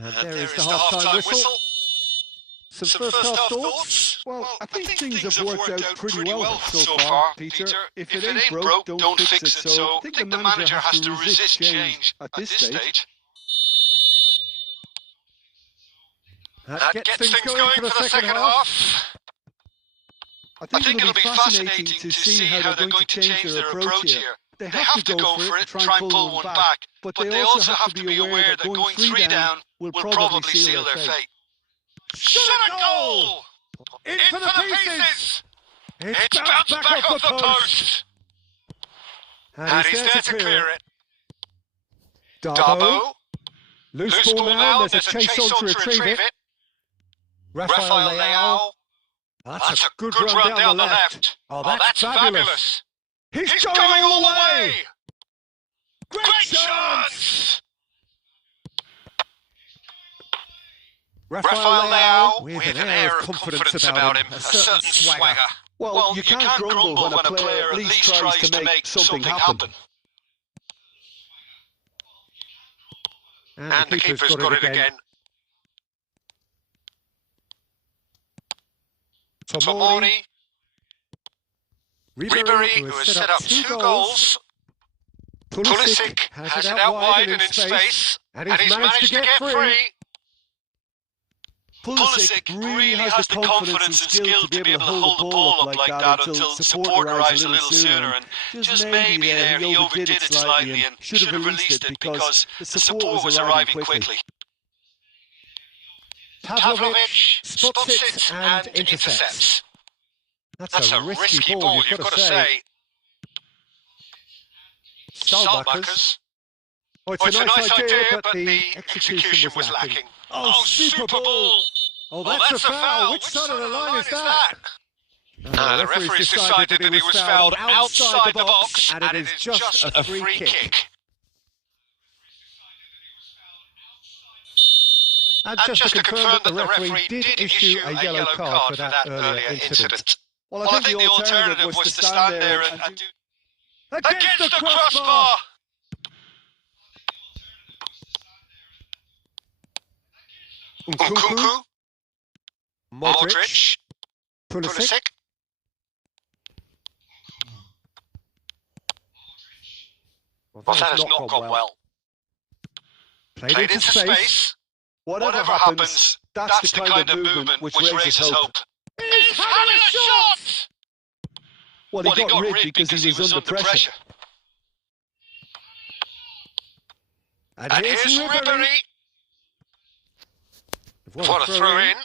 And there is the half-time whistle. Some first-half thoughts? Well, I think things have worked out pretty well so far, Peter. If it ain't broke, don't fix it. So I think the manager has to resist change at this stage. That gets things going for the second half. I think it'll be fascinating to see how they're going to change their approach here. They have to go for it, try and pull one back, but they also have to be aware that going 3 down will probably seal their fate. Shot a goal! In for the pieces! It's bounced back off the post! And he's there to clear it. Darbo. Loose ball now, there's a chase on to retrieve it. Rafael Leao. That's a good run down the left. Oh, that's fabulous. He's going all the way! Great chance! Rafael Leao with an air of confidence about him, a certain swagger. Well, you can't grumble when a player at least tries to make something happen. And the keeper's got it again. Tomori. Ribery, who has set up 2 goals. Pulisic has it out wide and in space. And he's managed to get free. Pulisic really has the confidence and skill to be able to hold the ball up like that until support arrives a little sooner. And just maybe there he overdid it slightly and should have released it because the support was arriving quickly. Pavlovic spots it and intercepts. That's a risky ball, you've got to say. Saltmakers. Oh, it's a nice idea, but the execution was lacking. Oh, super ball! Oh, that's a foul. Which side of the line is that? The referee's decided that he was fouled outside the box, and it is just a free kick. And just to confirm that the referee did issue a yellow card for that earlier incident. Well, I think the alternative was to stand there and do... Against the crossbar! Nkunku, Modric, Pulisic. Well, that has not gone well. Played into space. Whatever happens, that's the kind of movement which raises hope. He's having a shot! Well, he got rid because he was under pressure. And here's Ribery. What a throw in.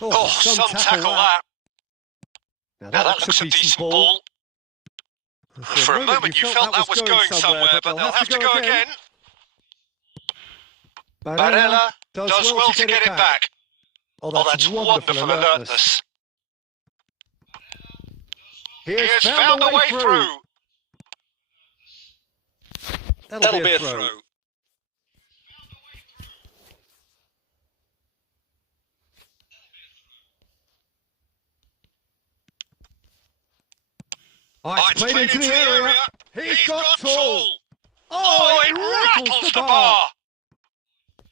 Oh, some tackle that. Now that looks a decent ball. For a moment you felt that was going somewhere, but they'll have to go again. Barella does well to get it back. Oh, that's wonderful alertness. He has found the way through. That'll be a throw. Oh, it's played into the area. He's got tall. Oh, it rattles the bar.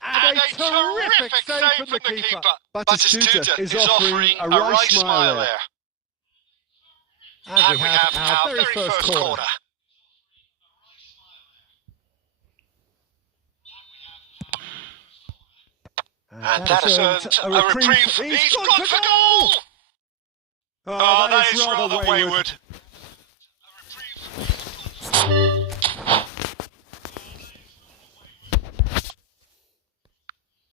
And a terrific save from the keeper. Batistuta is offering a right smile there. And we have our very first corner. And that has earned a reprieve. He's gone for goal! Oh, that is rather wayward.